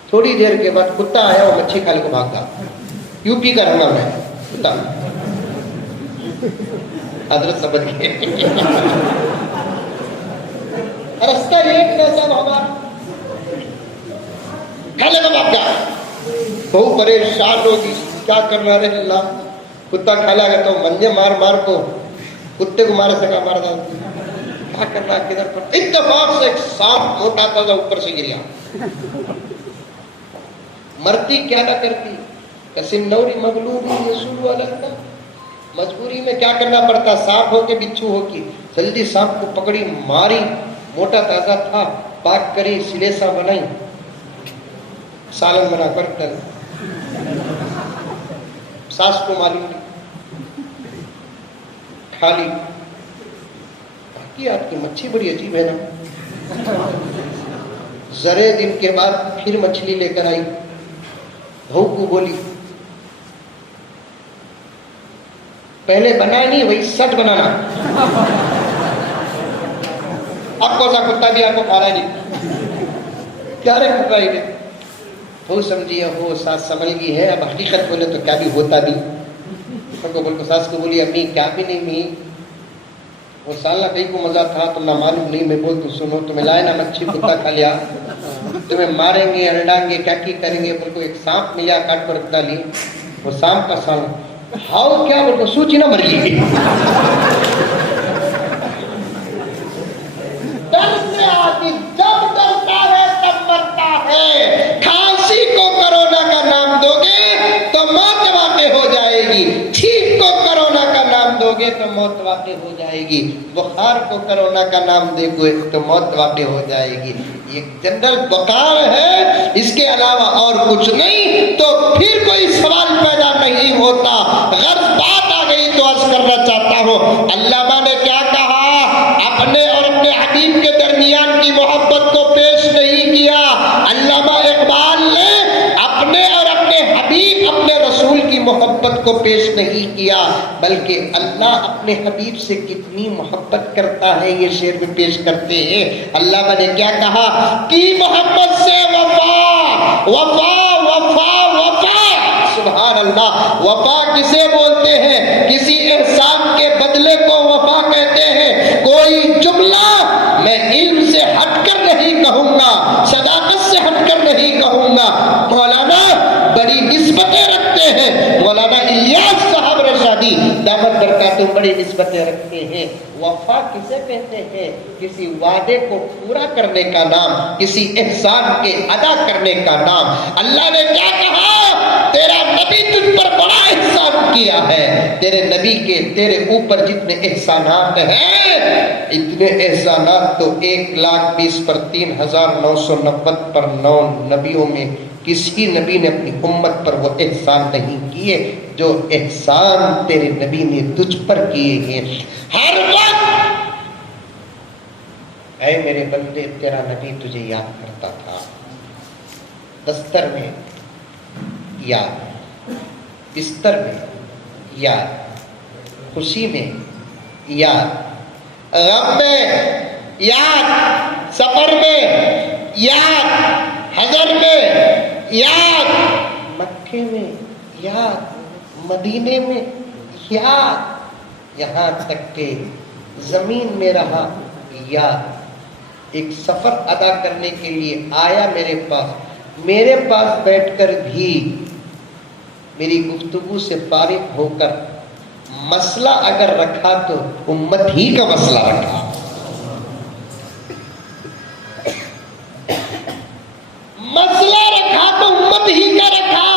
تھوڑی دیر کے بعد کتا آیا اور مچھی کھا لے کو بھاگ گیا. یو پی کا رہنا میں کتا، حضرت سمجھ گئے. رستہ ایک نہ سب ہمارا کھا لے کو بھاگ گیا. بہت پریشان ہوگی، کیا کرنا رہے اللہ. کتا کھا لیا تو منجے مار مار کو کتے کو مارے سکا مار دا، کیا کرنا کدھر پر. اتفاق سے ایک سانپ موٹا تھا اوپر سے گریا. مرتی کیا نہ کرتی، کسنوری مغلوبی یسول علیہ. مجبوری میں کیا کرنا پڑتا، سانپ ہو کے بچھو ہو کی، جلدی سانپ کو پکڑی، ماری. موٹا تازہ تھا، پاک کری، سلیسا بنائی، سالن بنا کر ڈل. ساس کو معلوم نہیں، کھا لی. باقی آپ کی مچھی بڑی عجیب ہے نا. ذرے دن کے بعد پھر مچھلی لے کر آئی. بہو کو بولی پہلے بنا نہیں وہی سچ بنانا. اب کون سا کتا بھی آپ کو کھا رہا نہیں، کیا رہے کتا ہی نہیں. وہ سمجھیے وہ ساس سنبھل گئی ہے. اب حقیقت بولے تو کیا بھی ہوتا بھی. ساس کو بولی امی کیا بھی نہیں می، وہ سالنا کہیں کو مزہ تھا تو نہ معلوم نہیں. میں بول تو سنو، تمہیں لائے نا مچھی کتا کھا لیا، تمہیں ماریں گے ہرڈائیں گے کیا کی کریں گے. بول کو ایک سانپ ملا کاٹ پر رکھ ڈالی. وہ سانپ کا سالن ہاؤ کیا بول کو سوچی نہ مر گئی. ڈر سے آدمی جب ڈرتا ہے تب مرتا ہے. کھانسی کو کرونا کا نام دو گے تو موت واقع ہو جائے گی. چھینک کو کرونا کا نام دو گے تو موت واقع ہو جائے گی. بخار کو کرونا کا نام دے گے تو موت واقع ہو جائے گی. یہ جنرل بخار ہے، اس کے علاوہ اور کچھ نہیں. تو پھر کوئی سوال پیدا نہیں ہوتا. غرض بات آ گئی تو عرض کرنا چاہتا ہوں، علامہ نے کیا کہا، اپنے اور اپنے حبیب کے درمیان کی محبت کو پیش نہیں کیا. علامہ اقبال نے اپنے اور اپنے حبیب، اپنے رسول کی محبت کو پیش نہیں کیا، بلکہ اللہ اپنے حبیب سے کتنی محبت کرتا ہے یہ شعر میں پیش کرتے ہیں. علامہ نے کیا کہا، کی محبت سے وفا وفا وفا وفا سبحان اللہ. وفا کسے بولتے ہیں؟ کسی احسان کے بدلے کو وفا کہتے ہیں. کوئی جملہ میں علم سے ہٹ کر نہیں کہوں گا, صداقت سے ہٹ کر نہیں کہوں گا. مولانا بڑی نسبتیں رکھتے ہیں, مولانا الیاس صاحب رشادی دامت برکاتہم بڑی نسبتیں رکھتے ہیں. وفا کسے کہتے ہیں؟ کسی وعدے کو پورا کرنے کا نام, کسی احسان کے ادا کرنے کا نام. اللہ نے کیا کہا؟ تیرا نبی تجھ پر بڑا احسان کیا ہے. تیرے نبی کے تیرے اوپر جتنے احسانات ہیں, اتنے احسانات تو 1,20,000 پر 3,990 پر 9 نبیوں میں کسی نبی نے اپنی امت پر وہ احسان نہیں کیے جو احسان تیرے نبی نے تجھ پر کیے ہیں. ہر وقت اے میرے بندے تیرا نبی تجھے یاد کرتا تھا. دستر میں یاد, بستر میں یاد, خوشی میں یاد, غم میں یاد, سفر میں یاد, حضر میں یاد, مکے میں یاد, مدینے میں یاد, یہاں تک کہ زمین میں رہا یاد. ایک سفر ادا کرنے کے لیے آیا میرے پاس بیٹھ کر بھی میری گفتگو سے فارغ ہو کر مسئلہ اگر رکھا تو امت ہی کا مسئلہ رکھا. مسئلہ رکھا تو امت ہی کا رکھا.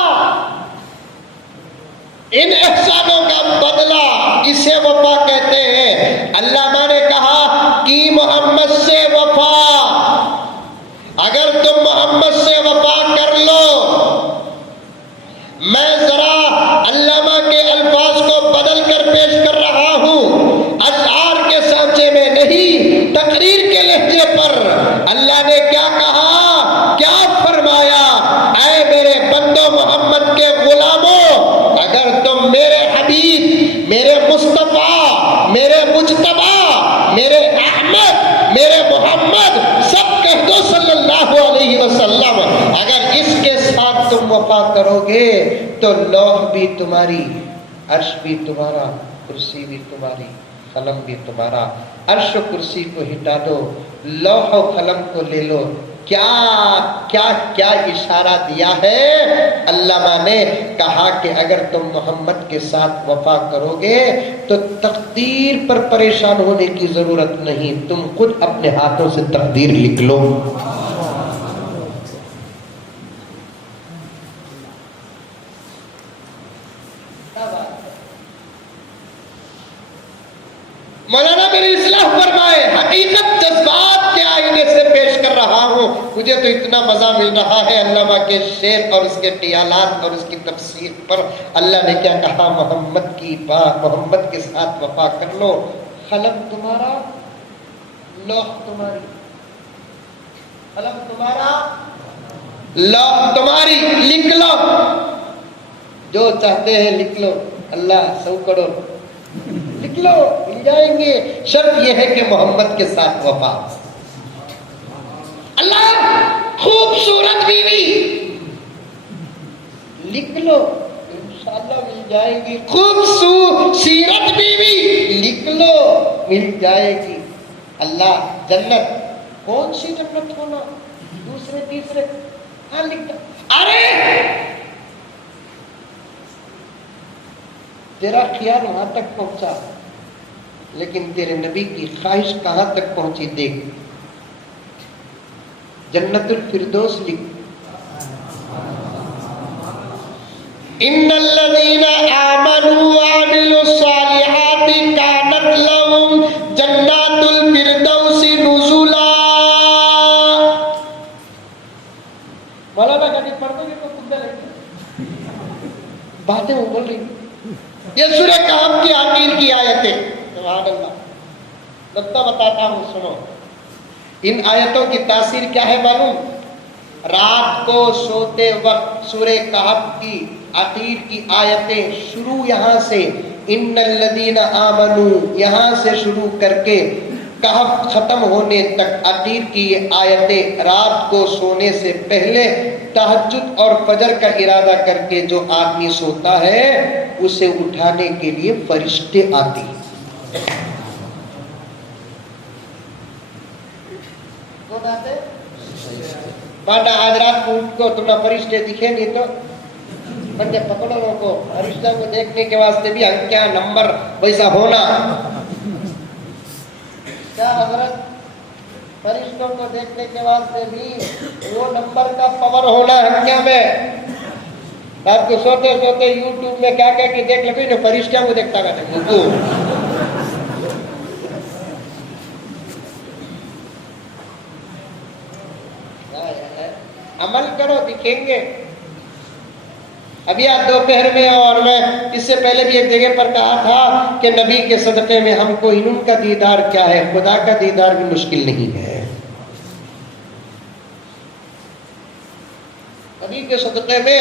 ان احسانوں کا بدلہ اسے وفا کہتے ہیں. علامہ نے کہا کہ محمد سے وفا, اگر تم محمد سے وفا کر لو. میں ذرا علامہ کے الفاظ کو بدل کر پیش کر رہا ہوں, اشعار کے سانچے میں نہیں, تقریر کے لہجے پر. اللہ نے کیا کہا, کیا فرمایا؟ اے میرے بندو محمد کے غلاموں, اگر تم میرے حبیب, میرے مصطفیٰ, میرے مجتبیٰ, میرے احمد, میرے محمد سب کہہ دو صلی اللہ علیہ وسلم, اگر اس کے ساتھ تم وفا کرو گے تو لوح بھی تمہاری, عرش بھی تمہارا, کرسی بھی تمہاری, قلم بھی تمہارا. عرش و کرسی کو ہٹا دو, لوح و قلم کو لے لو. کیا کیا کیا اشارہ دیا ہے علامہ نے. کہا کہ اگر تم محمد کے ساتھ وفا کرو گے تو تقدیر پر پریشان ہونے کی ضرورت نہیں, تم خود اپنے ہاتھوں سے تقدیر لکھ لو. مولانا میری اصلاح فرمائے. حقیقت جذبات کے آئینے سے پیش کر رہا ہوں. مجھے تو اتنا مزہ مل رہا ہے علامہ کے شعر اور اس کے خیالات اور اس کی تفسیر پر. اللہ نے کیا کہا؟ محمد کی بات, محمد کے ساتھ وفا کر لو. قلم تمہارا, لوح تمہاری, قلم تمہارا, لوح تمہاری, لکھ لو جو چاہتے ہیں لکھ لو. اللہ 100 کروڑ لکھ لو, مل جائیں گے. شرط یہ ہے کہ محمد کے ساتھ وفا. اللہ خوبصورت بیوی لکھ لو, انشاءاللہ مل جائے گی. خوبصورت بیوی لکھ لو, مل جائے گی. اللہ جنت, کون سی جنت ہونا, دوسرے تیسرے, ہاں لکھ دو. ارے تیرا خیال وہاں تک پہنچا, لیکن تیرے نبی کی خواہش کہاں تک پہنچی دیکھ. جنت الفردوس لکھ. ان الذين آمنوا وعملوا الصالحات كانت لهم جنات الفردوس نزلا. مولانا گاڑی پڑھ دو گے تو کدھر لگے باتیں وہ بول رہی. یہ سورہ کہف کی آخر کی آیتیں. سبحان اللہ. نقطہ بتاتا ہوں سنو. ان آیتوں کی تاثیر کیا ہے معلوم؟ رات کو سوتے وقت سورہ کہف کی آخر کی آیتیں شروع یہاں سے ان الذین آمنوا یہاں سے شروع کر کے کہف ختم ہونے تک آخر کی یہ آیتیں رات کو سونے سے پہلے تہجد اور فجر کا ارادہ کر کے جو آدمی سوتا ہے اسے اٹھانے کے لیے فرشتے آتے ہیں. کون آتے؟ مانا آج رات کو اٹھ کو تمہیں فرشتے دکھے نہیں تو بندے پکڑو لوگوں کو. فرشتوں کو دیکھنے کے واسطے بھی کیا نمبر ویسا ہونا. کیا حضرت؟ فرشتوں کو دیکھنے کے واسطے بھی وہ نمبر کا پاور ہونا ہے کیا میں رات کو سوتے سوتے یوٹیوب میں کیا کہ دیکھ لگے نا فرشتوں کو دیکھتا کرتے عمل کرو دکھیں گے. ابھی آپ دوپہر میں اور میں اس سے پہلے بھی ایک جگہ پر کہا تھا کہ نبی کے صدقے میں ہم کو ان کا دیدار کیا ہے, خدا کا دیدار بھی مشکل نہیں ہے. نبی کے صدقے میں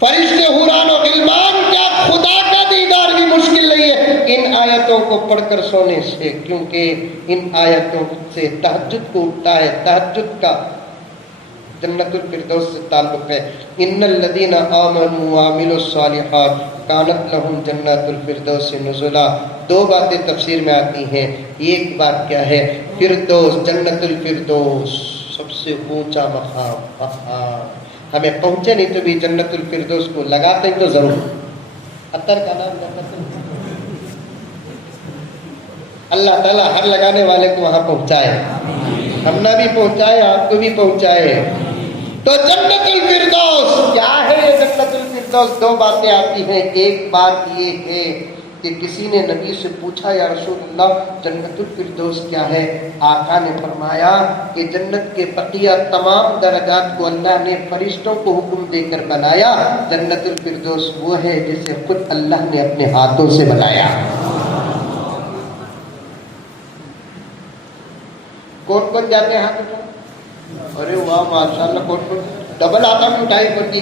فرشتے حوران و غلمان کیا خدا کا دیدار بھی مشکل نہیں ہے ان آیتوں کو پڑھ کر سونے سے, کیونکہ ان آیتوں سے تہجد کو اٹھتا ہے. تہجد کا جنت الفردوس سے تعلق ہے. ان الذین آمنوا وعملوا الصالحات کانت لهم جنات الفردوس نزلا. دو باتیں تفسیر میں آتی ہیں. ایک بات کیا ہے, فردوس جنت الفردوس سب سے اونچا مقام. ہمیں پہنچے نہیں تو بھی جنت الفردوس کو لگاتے ہیں تو ضرور. عطر کا نام جنت الفردوس. اللہ تعالیٰ ہر لگانے والے کو وہاں پہنچائے, ہم نہ بھی پہنچائے آپ کو بھی پہنچائے. تو جنت الفردوس کیا ہے یہ جنت الفردوس؟ دو باتیں آتی ہیں. ایک بات یہ ہے کہ کسی نے نبی سے پوچھا یا رسول اللہ جنت الفردوس کیا ہے؟ آقا نے فرمایا کہ جنت کے بقیہ تمام درجات کو اللہ نے فرشتوں کو حکم دے کر بنایا. جنت الفردوس وہ ہے جسے خود اللہ نے اپنے ہاتھوں سے بنایا. کون کون جاتے ہیں ہاتھ اٹھا؟ ارے واہ ماشاءاللہ, کون کون ڈبل آتا بھی اٹھائی کرتی.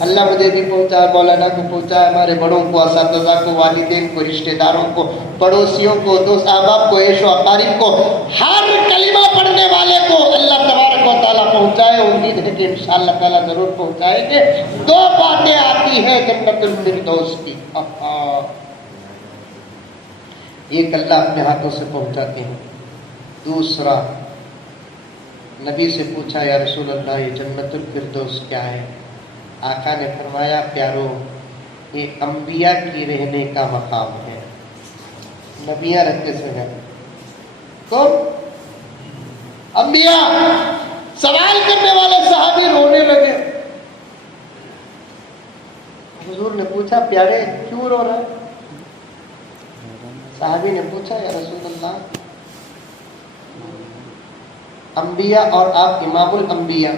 اللہ مجھے بھی پہنچا, مولانا کو پہنچا, ہمارے بڑوں کو, اساتذہ کو, والدین کو, رشتہ داروں کو, پڑوسیوں کو, دوست احباب کو, عیش و اقارب کو, ہر کلمہ پڑھنے والے کو اللہ تبارک و تعالیٰ پہنچائے. امید ہے کہ انشاءاللہ تعالیٰ ضرور پہنچائیں گے. دو باتیں آتی ہیں جنت الفردوس کی. ایک اللہ اپنے ہاتھوں سے پہنچاتے ہیں. دوسرا نبی سے پوچھا یا رسول اللہ یہ جنت الفردوس کیا ہے؟ آقا نے فرمایا پیارو یہ انبیاء کی رہنے کا مقام ہے. نبیاں رہتے سے ہیں. کون؟ انبیاء. سوال کرنے والے صحابی رونے لگے. حضور نے پوچھا پیارے کیوں رو رہا ہے؟ صحابی نے پوچھا یا رسول اللہ انبیاء اور آپ امام الانبیاء,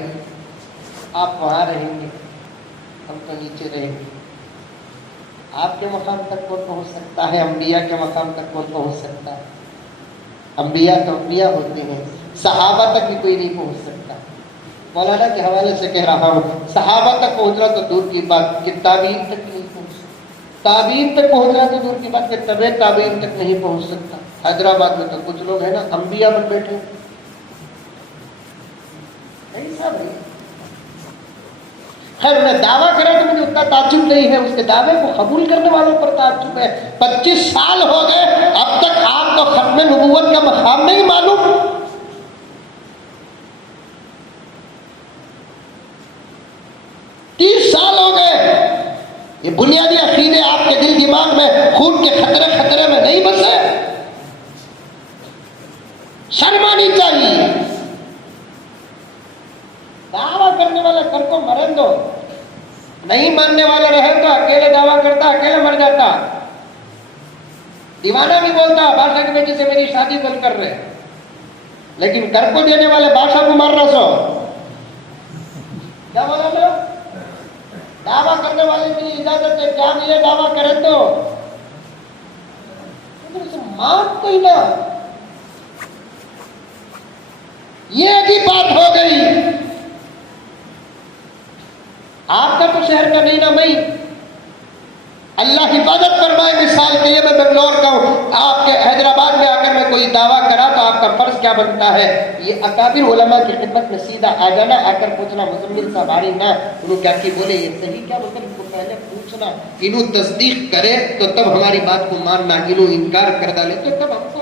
آپ وہاں رہیں گے, ہم تو نیچے رہیں گے. آپ کے مقام تک کون پہنچ سکتا ہے؟ انبیاء کے مقام تک کون پہنچ سکتا ہے؟ انبیاء تو انبیاء ہوتے ہیں, صحابہ تک بھی کوئی نہیں پہنچ سکتا. مولانا کے حوالے سے کہہ رہا ہوں, صحابہ تک پہنچنا تو دور کی بات کہ تابعین تک نہیں پہنچ سکتا. تابعین تک پہنچنا تو دور کی بات کہ طبع تابعین تک نہیں پہنچ سکتا. حیدرآباد میں تو کچھ لوگ ہیں نا انبیاء بن بیٹھے. خیر انہیں دعویٰ کرا تو مجھے اتنا تعجب نہیں ہے, اس کے دعوے کو قبول کرنے والوں پر تعجب ہے. 25 سال ہو گئے اب تک آپ کو ختم نبوت کا مقام نہیں معلوم. 30 سال ہو گئے. یہ بنیادی عقیدے آپ کے دل دماغ میں خون کے خطرے میں نہیں بسے. شرم آنی چاہیے. دعویٰ کرنے والے سر کو مرن دو, نہیں ماننے والا رہے تو اکیلے دعویٰ کرتا اکیلے مر جاتا. دیوانہ بھی بولتا بادشاہ کی بیٹی سے میری شادی کل کر رہے, لیکن گھر کو دینے والے بادشاہ کو مار رہا. کیا بولا لو؟ دعویٰ کرنے والے کی اجازت ہے, کیا ملے دعویٰ کرے تو مان تو ہی نہ. یہ بھی بات ہو گئی. آپ کا تو شہر کا نہیں نا بھائی, اللہ حفاظت فرمائے. مثال کے لیے میں بنگلور کا ہوں, آپ کے حیدرآباد میں آ کر میں کوئی دعویٰ کرا تو آپ آپ کا فرض کیا بنتا ہے؟ یہ اکابر علماء کی خدمت میں سیدھا آ جانا، آ کر پوچھنا مزمل صاحب آری نا انہوں کیا کی بولے یہ صحیح کیا بولے، ان کو پہلے پوچھنا، انہوں تصدیق کرے تو تب ہماری بات کو ماننا، انہوں انکار کر ڈالے تو تب ہم کو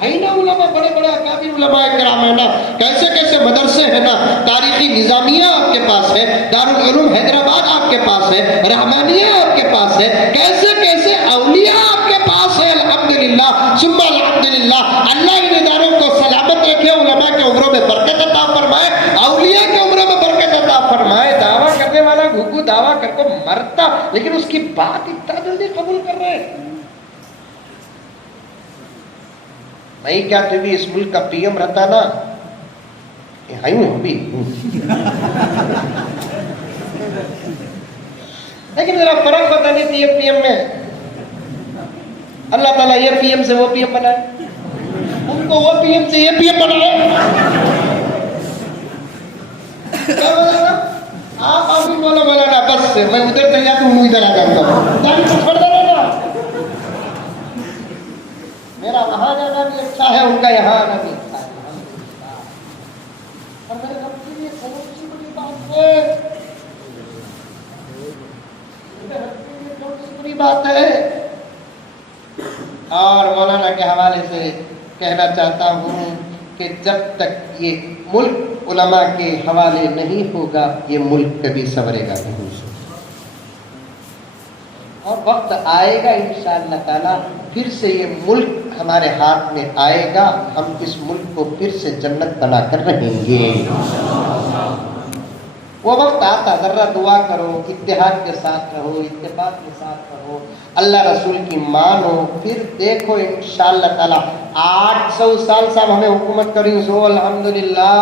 ہے نا علماء، بڑے بڑے اکابر علماء کرام ہیں نا، کیسے کیسے مدرسے ہیں نا، تاریخی نظامیہ آپ کے پاس ہے، دارالعلوم حیدرآباد آپ کے پاس ہے، رحمانیہ آپ کے پاس ہے، کیسے کیسے اولیاء آپ کے پاس ہے، الحمدللہ ثم الحمدللہ۔ اللہ ان اداروں کو سلامت رکھے، علماء کے عمروں میں برکت عطا فرمائے، اولیاء کے عمروں میں برکت عطا فرمائے۔ دعویٰ کرنے والا گھگو دعویٰ کر کو مرتا، لیکن اس کی بات اتنا جلدی قبول کر رہے ہیں۔ میں کیا تو بھی اس ملک کا پی ایم رہتا نا، لیکن ذرا فرق پتا نہیں پی ایم میں، اللہ تعالیٰ یہ پی ایم سے وہ پی ایم بنائے، ان کو وہ پی ایم سے یہ پی ایم بنائے۔ آپ آمین بولو مولانا، بس سے میں ادھر چل جاتا ہوں، ادھر آ جاتا ہوں، میرا وہاں جانا بھی اچھا ہے، ان کا یہاں آنا بھی اچھا ہے۔ اور میرے رب کے لیے بہت سی بڑی بات ہے، میرے رب کے لیے بہت سی بڑی بات ہے۔ اور مولانا کے حوالے سے کہنا چاہتا ہوں کہ جب تک یہ ملک علماء کے حوالے نہیں ہوگا، یہ ملک کبھی سنورے گا نہیں۔ اور وقت آئے گا انشاءاللہ تعالیٰ پھر سے یہ ملک ہمارے ہاتھ میں آئے گا، ہم اس ملک کو پھر سے جنت بنا کر رہیں گے۔ وہ وقت آتا، ذرا دعا کرو، اتحاد کے ساتھ رہو، اتفاق کے ساتھ رہو، اللہ رسول کی مانو، پھر دیکھو انشاءاللہ تعالیٰ 800 سال صاحب ہمیں حکومت کری سو الحمدللہ۔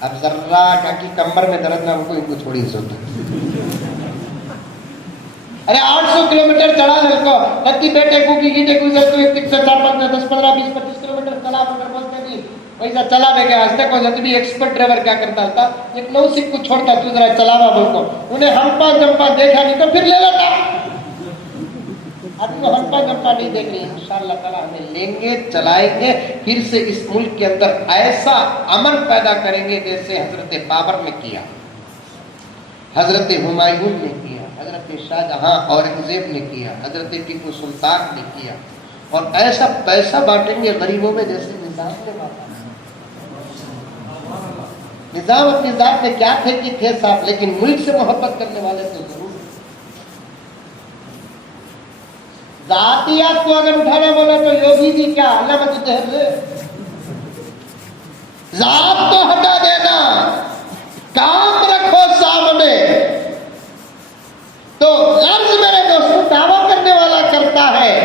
اب ذرا کی کمر میں درد نہ ہو ان کو چھوڑی سو، ارے 800 کلومیٹر چڑھا لڑکا لتی بیٹے کو کی گیٹے کو تو 4 5 10 15 20 25 کلومیٹر چلا اگر بولتے نہیں ویسا چلا دے گا۔ آج تک جب بھی ایکسپرٹ ڈرائیور کیا کرتا تھا، ایک نو سکھ کو چھوڑتا تو ذرا چلاوا بول کو، انہیں ہمپا جمپا دیکھا نہیں تو پھر لے لیتا۔ اب تو ہمپا جمپا نہیں دیکھ رہی، انشاءاللہ تعالیٰ ہمیں لیں گے، چلائیں گے، پھر سے اس ملک کے اندر ایسا امن پیدا کریں گے جیسے حضرت بابر نے کیا، حضرت ہمایوں نے کیا، حضرت شاہجہاں اورنگزیب نے کیا، حضرت ٹیپو سلطان نے کیا، اور ایسا پیسہ بانٹیں گے غریبوں میں جیسے نظام نے بانٹا۔ نظام اپنی ذات میں کیا تھے کہ تھے صاحب، لیکن ملک سے محبت کرنے والے تو ضرور۔ ذاتیات کو اگر اٹھانا بولا تو یوگی جی کیا علامت تحریر، ذات تو ہٹا دینا، کام رکھو سامنے۔ تو غرض میرے دوستوں دعویٰ کرنے والا کرتا ہے،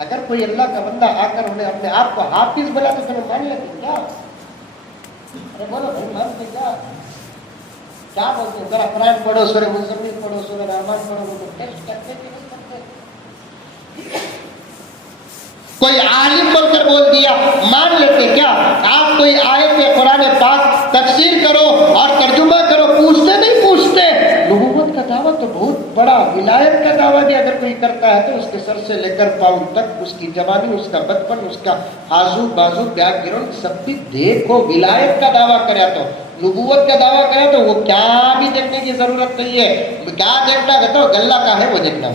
اگر کوئی اللہ کا بندہ آ کر انہیں اپنے آپ کو حافظ بنا تو پھر مان لیتے کیا؟ ارے بولو بھائی مانتے کیا بولتے ہیں؟ ذرا قرآن پڑھو، سورہ مزمل پڑھو، سورہ رحمان پڑھو، وہ ٹیسٹ کرتے کہ نہیں کرتے؟ کوئی عالم بول کر بول دیا مان لیتے کیا؟ آپ کوئی آیت قرآن پاک تفسیر کرو اور ترجمہ کرو، پوچھتے نہیں پوچھتے؟ نبوت کا دعویٰ تو بہت بڑا، ولایت کا دعویٰ بھی اگر کوئی کرتا ہے تو اس کے سر سے لے کر پاؤں تک، اس کی جوانی، اس کا بچپن، اس کا آزو بازو بیک گراؤنڈ سب بھی دیکھو۔ ولایت کا دعویٰ کرے تو، نبوت کا دعویٰ کرے تو وہ کیا بھی دیکھنے کی ضرورت نہیں ہے۔ کیا دیکھنا کہتا ہو گلہ کا ہے وہ دیکھنا۔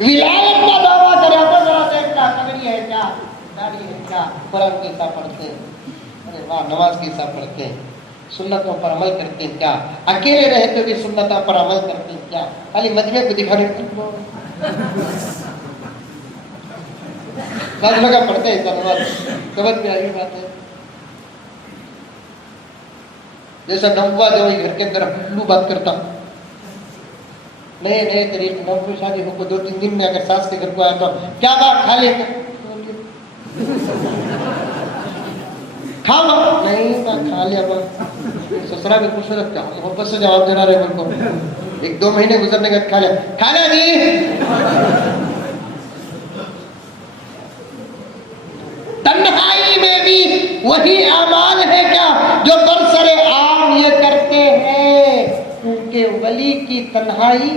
ولایت کا دعویٰ کرے تو ذرا دیکھنا پگڑی ہے کیا، داڑھی ہے کیا، قرآن کیسا پڑھتے ہیں، ارے واہ نماز کیسا پڑھتے ہیں، سنتوں پر عمل کرتے ہیں کیا، اکیلے رہتے بھی سنتوں پر عمل کرتے ہیں کیا، خالی مجمع کو دکھانے بعض لوگ پڑھتے ہیں نماز، سمجھ میں آئی بات ہے؟ جیسا نوا جو گھر کے اندر ہلو بات کرتا، نئے نئے طریقے، نوکری شادی ہو کو 2-3 دن میں اگر ساس کے گھر کو آیا تو کیا بات کھا لیا کھاوا نہیں کھا لیا بات، سسرا بھی خوش ہو رکھتا ہوں محبت سے جواب دینا رہے میرے کو، 1-2 مہینے گزرنے کا کھا لیا، کھانا نہیں۔ تنہائی میں بھی وہی اعمال ہے کیا جو برسر عام یہ کرتے ہیں، کیونکہ ولی کی تنہائی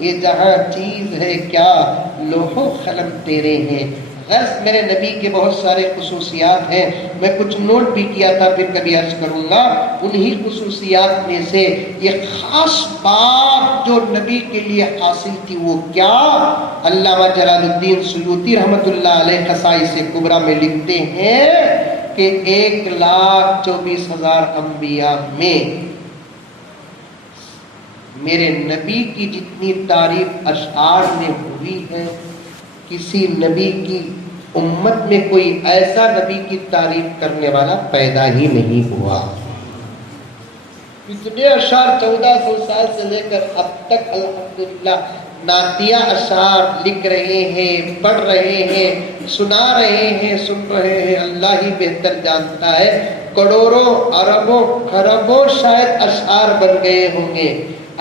یہ جہاں چیز ہے کیا لوح و قلم تیرے ہیں. غرض میرے نبی کے بہت سارے خصوصیات ہیں، میں کچھ نوٹ بھی کیا تھا، پھر کبھی عرض کروں گا. انہی خصوصیات میں سے یہ خاص بات جو نبی کے لیے حاصل تھی وہ کیا؟ علامہ جلال الدین سیوطی رحمۃ اللہ علیہ خصائص کبریٰ میں لکھتے ہیں کہ 1,24,000 انبیاء میں میرے نبی کی جتنی تعریف اشعار میں ہوئی ہے، کسی نبی کی امت میں کوئی ایسا نبی کی تعریف کرنے والا پیدا ہی نہیں ہوا. اتنے اشعار 1400 سال سے لے کر اب تک الحمدللہ نعتیہ اشعار لکھ رہے ہیں، پڑھ رہے ہیں، سنا رہے ہیں، سن رہے ہیں. اللہ ہی بہتر جانتا ہے، کروڑوں اربوں خربوں شاید اشعار بن گئے ہوں گے.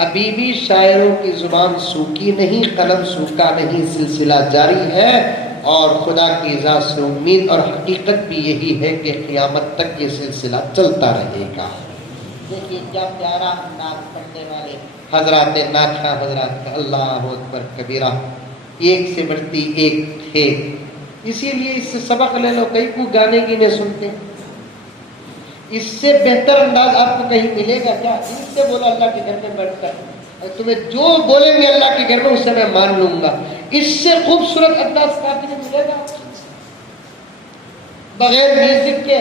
ابھی بھی شاعروں کی زبان سوکھی نہیں، قلم سوکھا نہیں، سلسلہ جاری ہے. اور خدا کی ذات سے امید اور حقیقت بھی یہی ہے کہ قیامت تک یہ سلسلہ چلتا رہے گا. دیکھیے کیا پیارا انداز پڑھنے والے حضرات ناخواں حضرات کا، اللہ اکبر کبیرہ، ایک سے بڑھتی ایک تھے. اسی لیے اس سے سبق لے لو. کئی کو گانے گینے سنتے ہیں، اس سے بہتر انداز آپ کو کہیں ملے گا کیا؟ اس سے بولو اللہ کے گھر میں بیٹھ کر، تمہیں جو بولیں گے اللہ کے گھر میں اس سے میں مان لوں گا. اس سے خوبصورت انداز کافی ملے گا بغیر میوزک کے.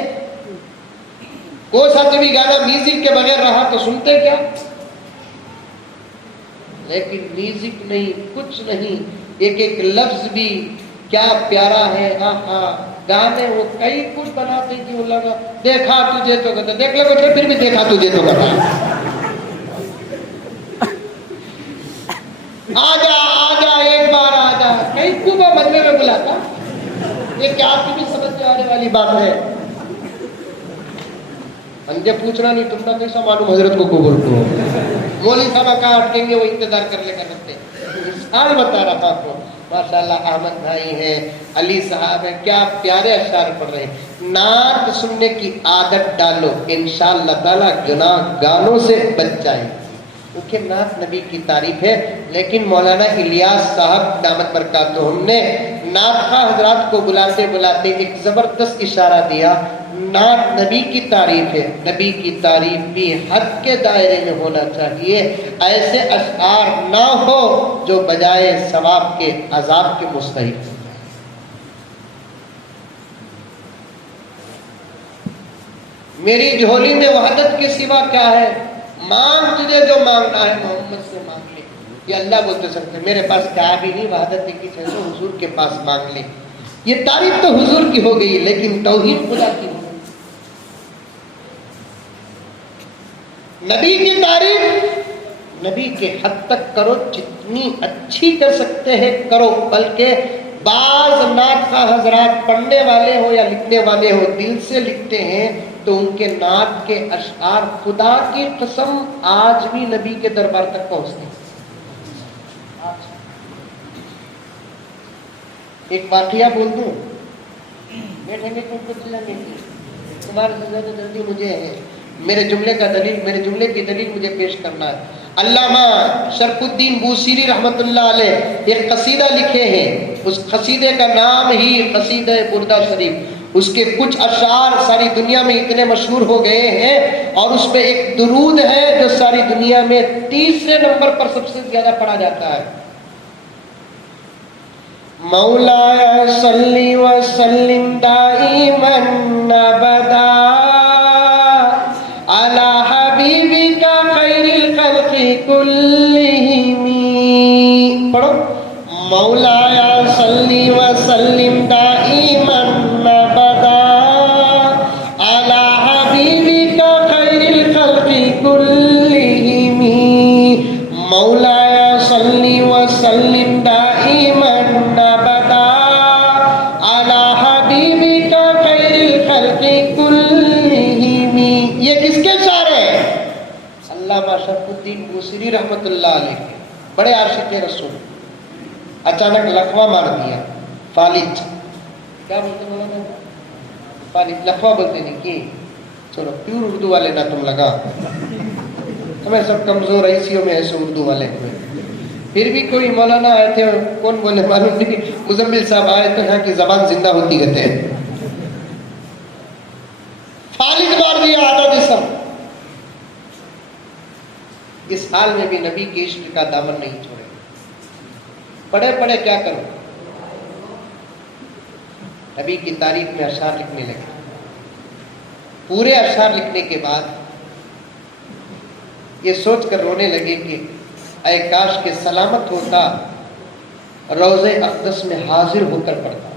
کوئی سا بھی گانا میوزک کے بغیر رہا تو سنتے کیا؟ لیکن میوزک نہیں، کچھ نہیں، ایک ایک لفظ بھی کیا پیارا ہے. گانے وہ کئی کچھ بناتے کہ وہ لگا دیکھا تجھے تو کہتا، دیکھ لے بچے پھر بھی دیکھا تجھے تو کہتا. آجا ایک بار آجا، کئی کو بدلے میں بلاتا. یہ کیا آپ کی بھی سمجھ میں آنے والی بات ہے؟ انجے پوچھنا نہیں، تم نے کیسا معلوم حضرت کو قبول کرو. مولوی صاحب کہاں اٹکیں گے وہ انتظار کر لے کر رکھتے. مثال بتا رہا آپ کو. ماشاءاللہ احمد بھائی ہیں، علی صاحب ہیں، کیا پیارے اشعار پڑھ رہے ہیں. نعت سننے کی عادت ڈالو، انشاءاللہ تعالی گناہ گانوں سے بچ جائے. کیونکہ نعت نبی کی تعریف ہے. لیکن مولانا الیاس صاحب دامت برکاتہم نے نعت خواہ حضرات کو بلاتے بلاتے ایک زبردست اشارہ دیا. نعت نبی کی تعریف ہے، نبی کی تعریف بھی حد کے دائرے میں ہونا چاہیے. ایسے اشعار نہ ہو جو بجائے ثواب کے عذاب کے مستحق. میری جھولی میں وحدت کے سوا کیا ہے؟ مانگ تجھے جو مانگنا ہے محمد سے مانگ لے. یہ اللہ بولتے سکتے میرے پاس کیا بھی نہیں، وحدت کی چیز تو حضور کے پاس مانگ لے. یہ تعریف تو حضور کی ہو گئی، لیکن توحید خدا کی ہو گئی. نبی کی تعریف نبی کے حد تک کرو، جتنی اچھی کر سکتے ہیں کرو. بلکہ بعض نعت خواہ حضرات پڑھنے والے ہو یا لکھنے والے ہو دل سے لکھتے ہیں تو ان کے نعت کے اشعار خدا کی قسم آج بھی نبی کے دربار تک پہنچتے ہیں. ایک واقعہ بول دوں، بیٹھیں گے تمہارے سے زیادہ جلدی مجھے ہے. میرے جملے کی دلیل مجھے پیش کرنا ہے. علامہ شرف الدین بوصیری رحمۃ اللہ علیہ ایک قصیدہ لکھے ہیں. اس قصیدے کا نام ہی قصیدہ بردہ شریف. اس کے کچھ اشعار ساری دنیا میں اتنے مشہور ہو گئے ہیں، اور اس پہ ایک درود ہے جو ساری دنیا میں تیسرے نمبر پر سب سے زیادہ پڑھا جاتا ہے. مولا صلی وسلم دائما ابدا علی حبیبک خیر الخلق کلہم. پڑھو، مولا صلی وسلم دائما ابدا علی حبیبک خیر الخلق کلہم. مولا صلی وسلم دائما ابدا علی حبیبک خیر الخلق کلہم. یہ کس کے شعر ہے؟ علامہ شرف الدین بوصیری رحمۃ اللہ علیہ، بڑے عاشق رسول. اچانک لقوہ مار دیا. فالج کیا بولتے مولانا؟ فالج لقوہ بولتے نہیں کہ چلو پیور اردو والے نہ تم لگا، ہمیں سب کمزور ایسیوں میں ایسے اردو والے ہوئے. پھر بھی کوئی مولانا آئے تھے، کون بولے معلوم نہیں، مزمل صاحب آئے تو یہاں کی زبان زندہ ہوتی کہتے ہیں، فالج مار دیا آدھا جسم۔ اس حال میں بھی نبی کے عشق کا دامن نہیں چھوڑے، پڑھے پڑھے کیا کرو، نبی کی تعریف میں اشعار لکھنے لگے۔ پورے اشعار لکھنے کے بعد یہ سوچ کر رونے لگے کہ اے کاش کہ سلامت ہوتا، روضہ اقدس میں حاضر ہو کر پڑھتا۔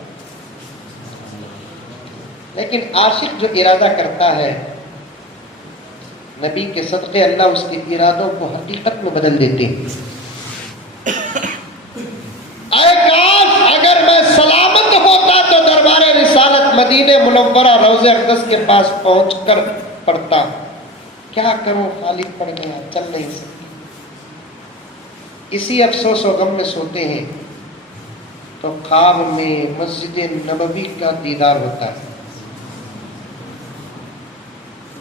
لیکن عاشق جو ارادہ کرتا ہے، نبی کے صدقے اللہ اس کے ارادوں کو حقیقت میں بدل دیتے ہیں۔ اے کاش اگر میں سلامت ہوتا تو دربار رسالت مدینہ منورہ روضہ اقدس کے پاس پہنچ کر پڑھتا۔ کیا کروں، خالد پڑ گیا، چل نہیں سکتی۔ اسی افسوس و غم میں سوتے ہیں تو خواب میں مسجد نبوی کا دیدار ہوتا ہے۔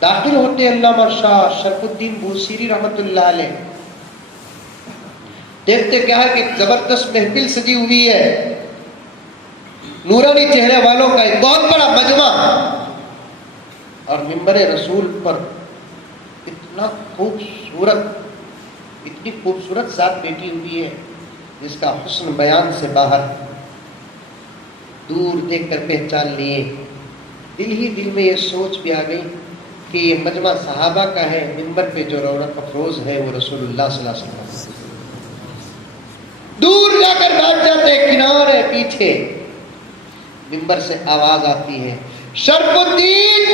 داخل ہوتے علامہ شاہ شرف الدین بوصیری رحمت اللہ علیہ، دیکھتے کیا ہے کہ زبردست محفل سجی ہوئی ہے، نورانی چہرے والوں کا ایک بہت بڑا مجمع، اور منبر رسول پر اتنی خوبصورت ذات بیٹھی ہوئی ہے جس کا حسن بیان سے باہر، دور دیکھ کر پہچان لیے۔ دل ہی دل میں یہ سوچ بھی آ گئی کہ یہ مجمع صحابہ کا ہے، منبر پہ جو رونق افروز ہے وہ رسول اللہ صلی اللہ علیہ وسلم۔ دور جا کر بیٹھ جاتے، کنارے پیچھے منبر سے آواز آتی ہے، شرف الدین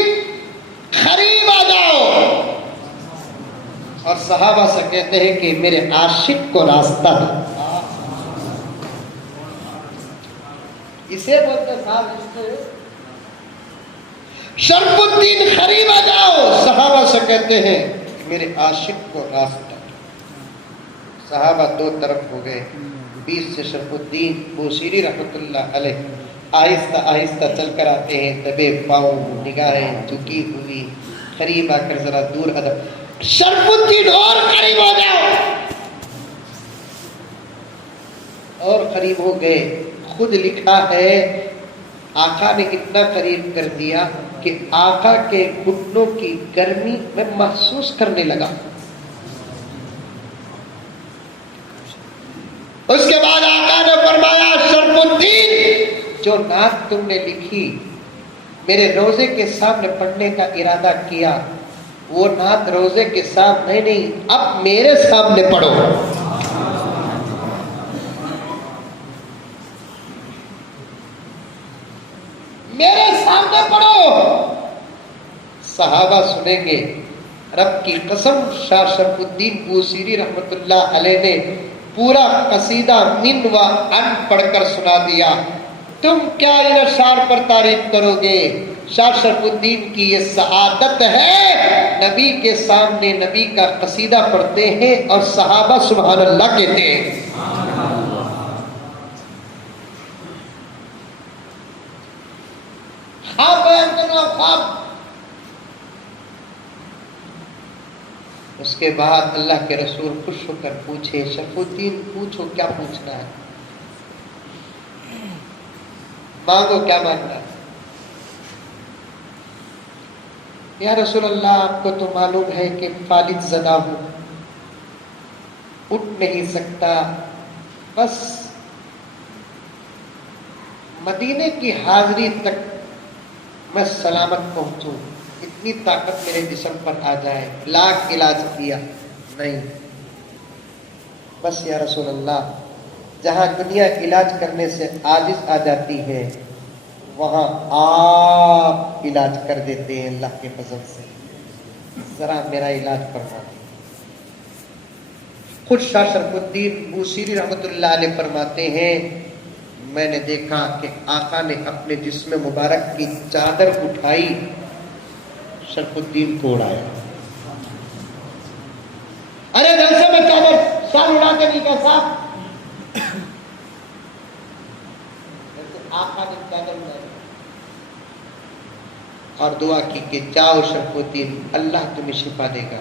قریب آ جاؤ، اور صحابہ سے کہتے ہیں کہ میرے عاشق کو راستہ دو۔ اسے بولتے صاحب، شرف الدین قریب آ جاؤ، صحابہ سے کہتے ہیں میرے عاشق کو راستہ دو۔ صحابہ دو طرف ہو گئے، بیچ سے شرف الدین بوصیری رحمت اللہ علیہ آہستہ آہستہ چل کر آتے ہیں، دبے پاؤں، نگاہیں جھکی ہوئی، قریب آ کر ذرا دور ادب، شرف الدین اور قریب ہو جاؤ، اور قریب ہو گئے۔ خود لکھا ہے آقا نے اتنا قریب کر دیا کہ آقا کے گھٹنوں کی گرمی میں محسوس کرنے لگا۔ اس کے بعد آقا نے فرمایا، شرف الدین جو نعت تم نے لکھی میرے روزے کے سامنے پڑھنے کا ارادہ کیا، وہ نعت روزے کے سامنے نہیں، اب میرے سامنے پڑھو۔ میرے سامنے پڑھو۔ صحابہ سنیں گے، رب کی قسم شاہ شرف الدین بوصیری رحمت اللہ علیہ نے پورا قصیدہ من و ان پڑھ کر سنا دیا۔ تم کیا ان اشعار پر تعریف کرو گے؟ شاہ شرف الدین کی یہ سعادت ہے، نبی کے سامنے نبی کا قصیدہ پڑھتے ہیں اور صحابہ سبحان اللہ کہتے ہیں۔ اس کے بعد اللہ کے رسول خوش ہو کر پوچھے، شرف الدین پوچھو کیا پوچھنا ہے، مانگو کیا مانگنا ہے۔ یا رسول اللہ آپ کو تو معلوم ہے کہ فالج زدہ ہوں، اٹھ نہیں سکتا، بس مدینے کی حاضری تک میں سلامت پہنچوں، اتنی طاقت میرے جسم پر آ جائے، لاکھ علاج کیا نہیں، بس یا رسول اللہ جہاں دنیا علاج کرنے سے عاجز آ جاتی ہے وہاں آپ علاج کر دیتے ہیں اللہ کے فضل سے، ذرا میرا علاج فرما دیں۔ خود شاہ شرف الدین بوصیری رحمت اللہ علیہ فرماتے ہیں، میں نے دیکھا کہ آقا نے اپنے جسم مبارک کی چادر اٹھائی، شرف الدین کو اڑایا۔ ارے جلسے میں چادر سال اڑا کے نہیں کہا صاحب، آقا نے چادر اڑائی اور دعا کی کہ جاؤ شرف الدین، اللہ تمہیں شفا دے گا۔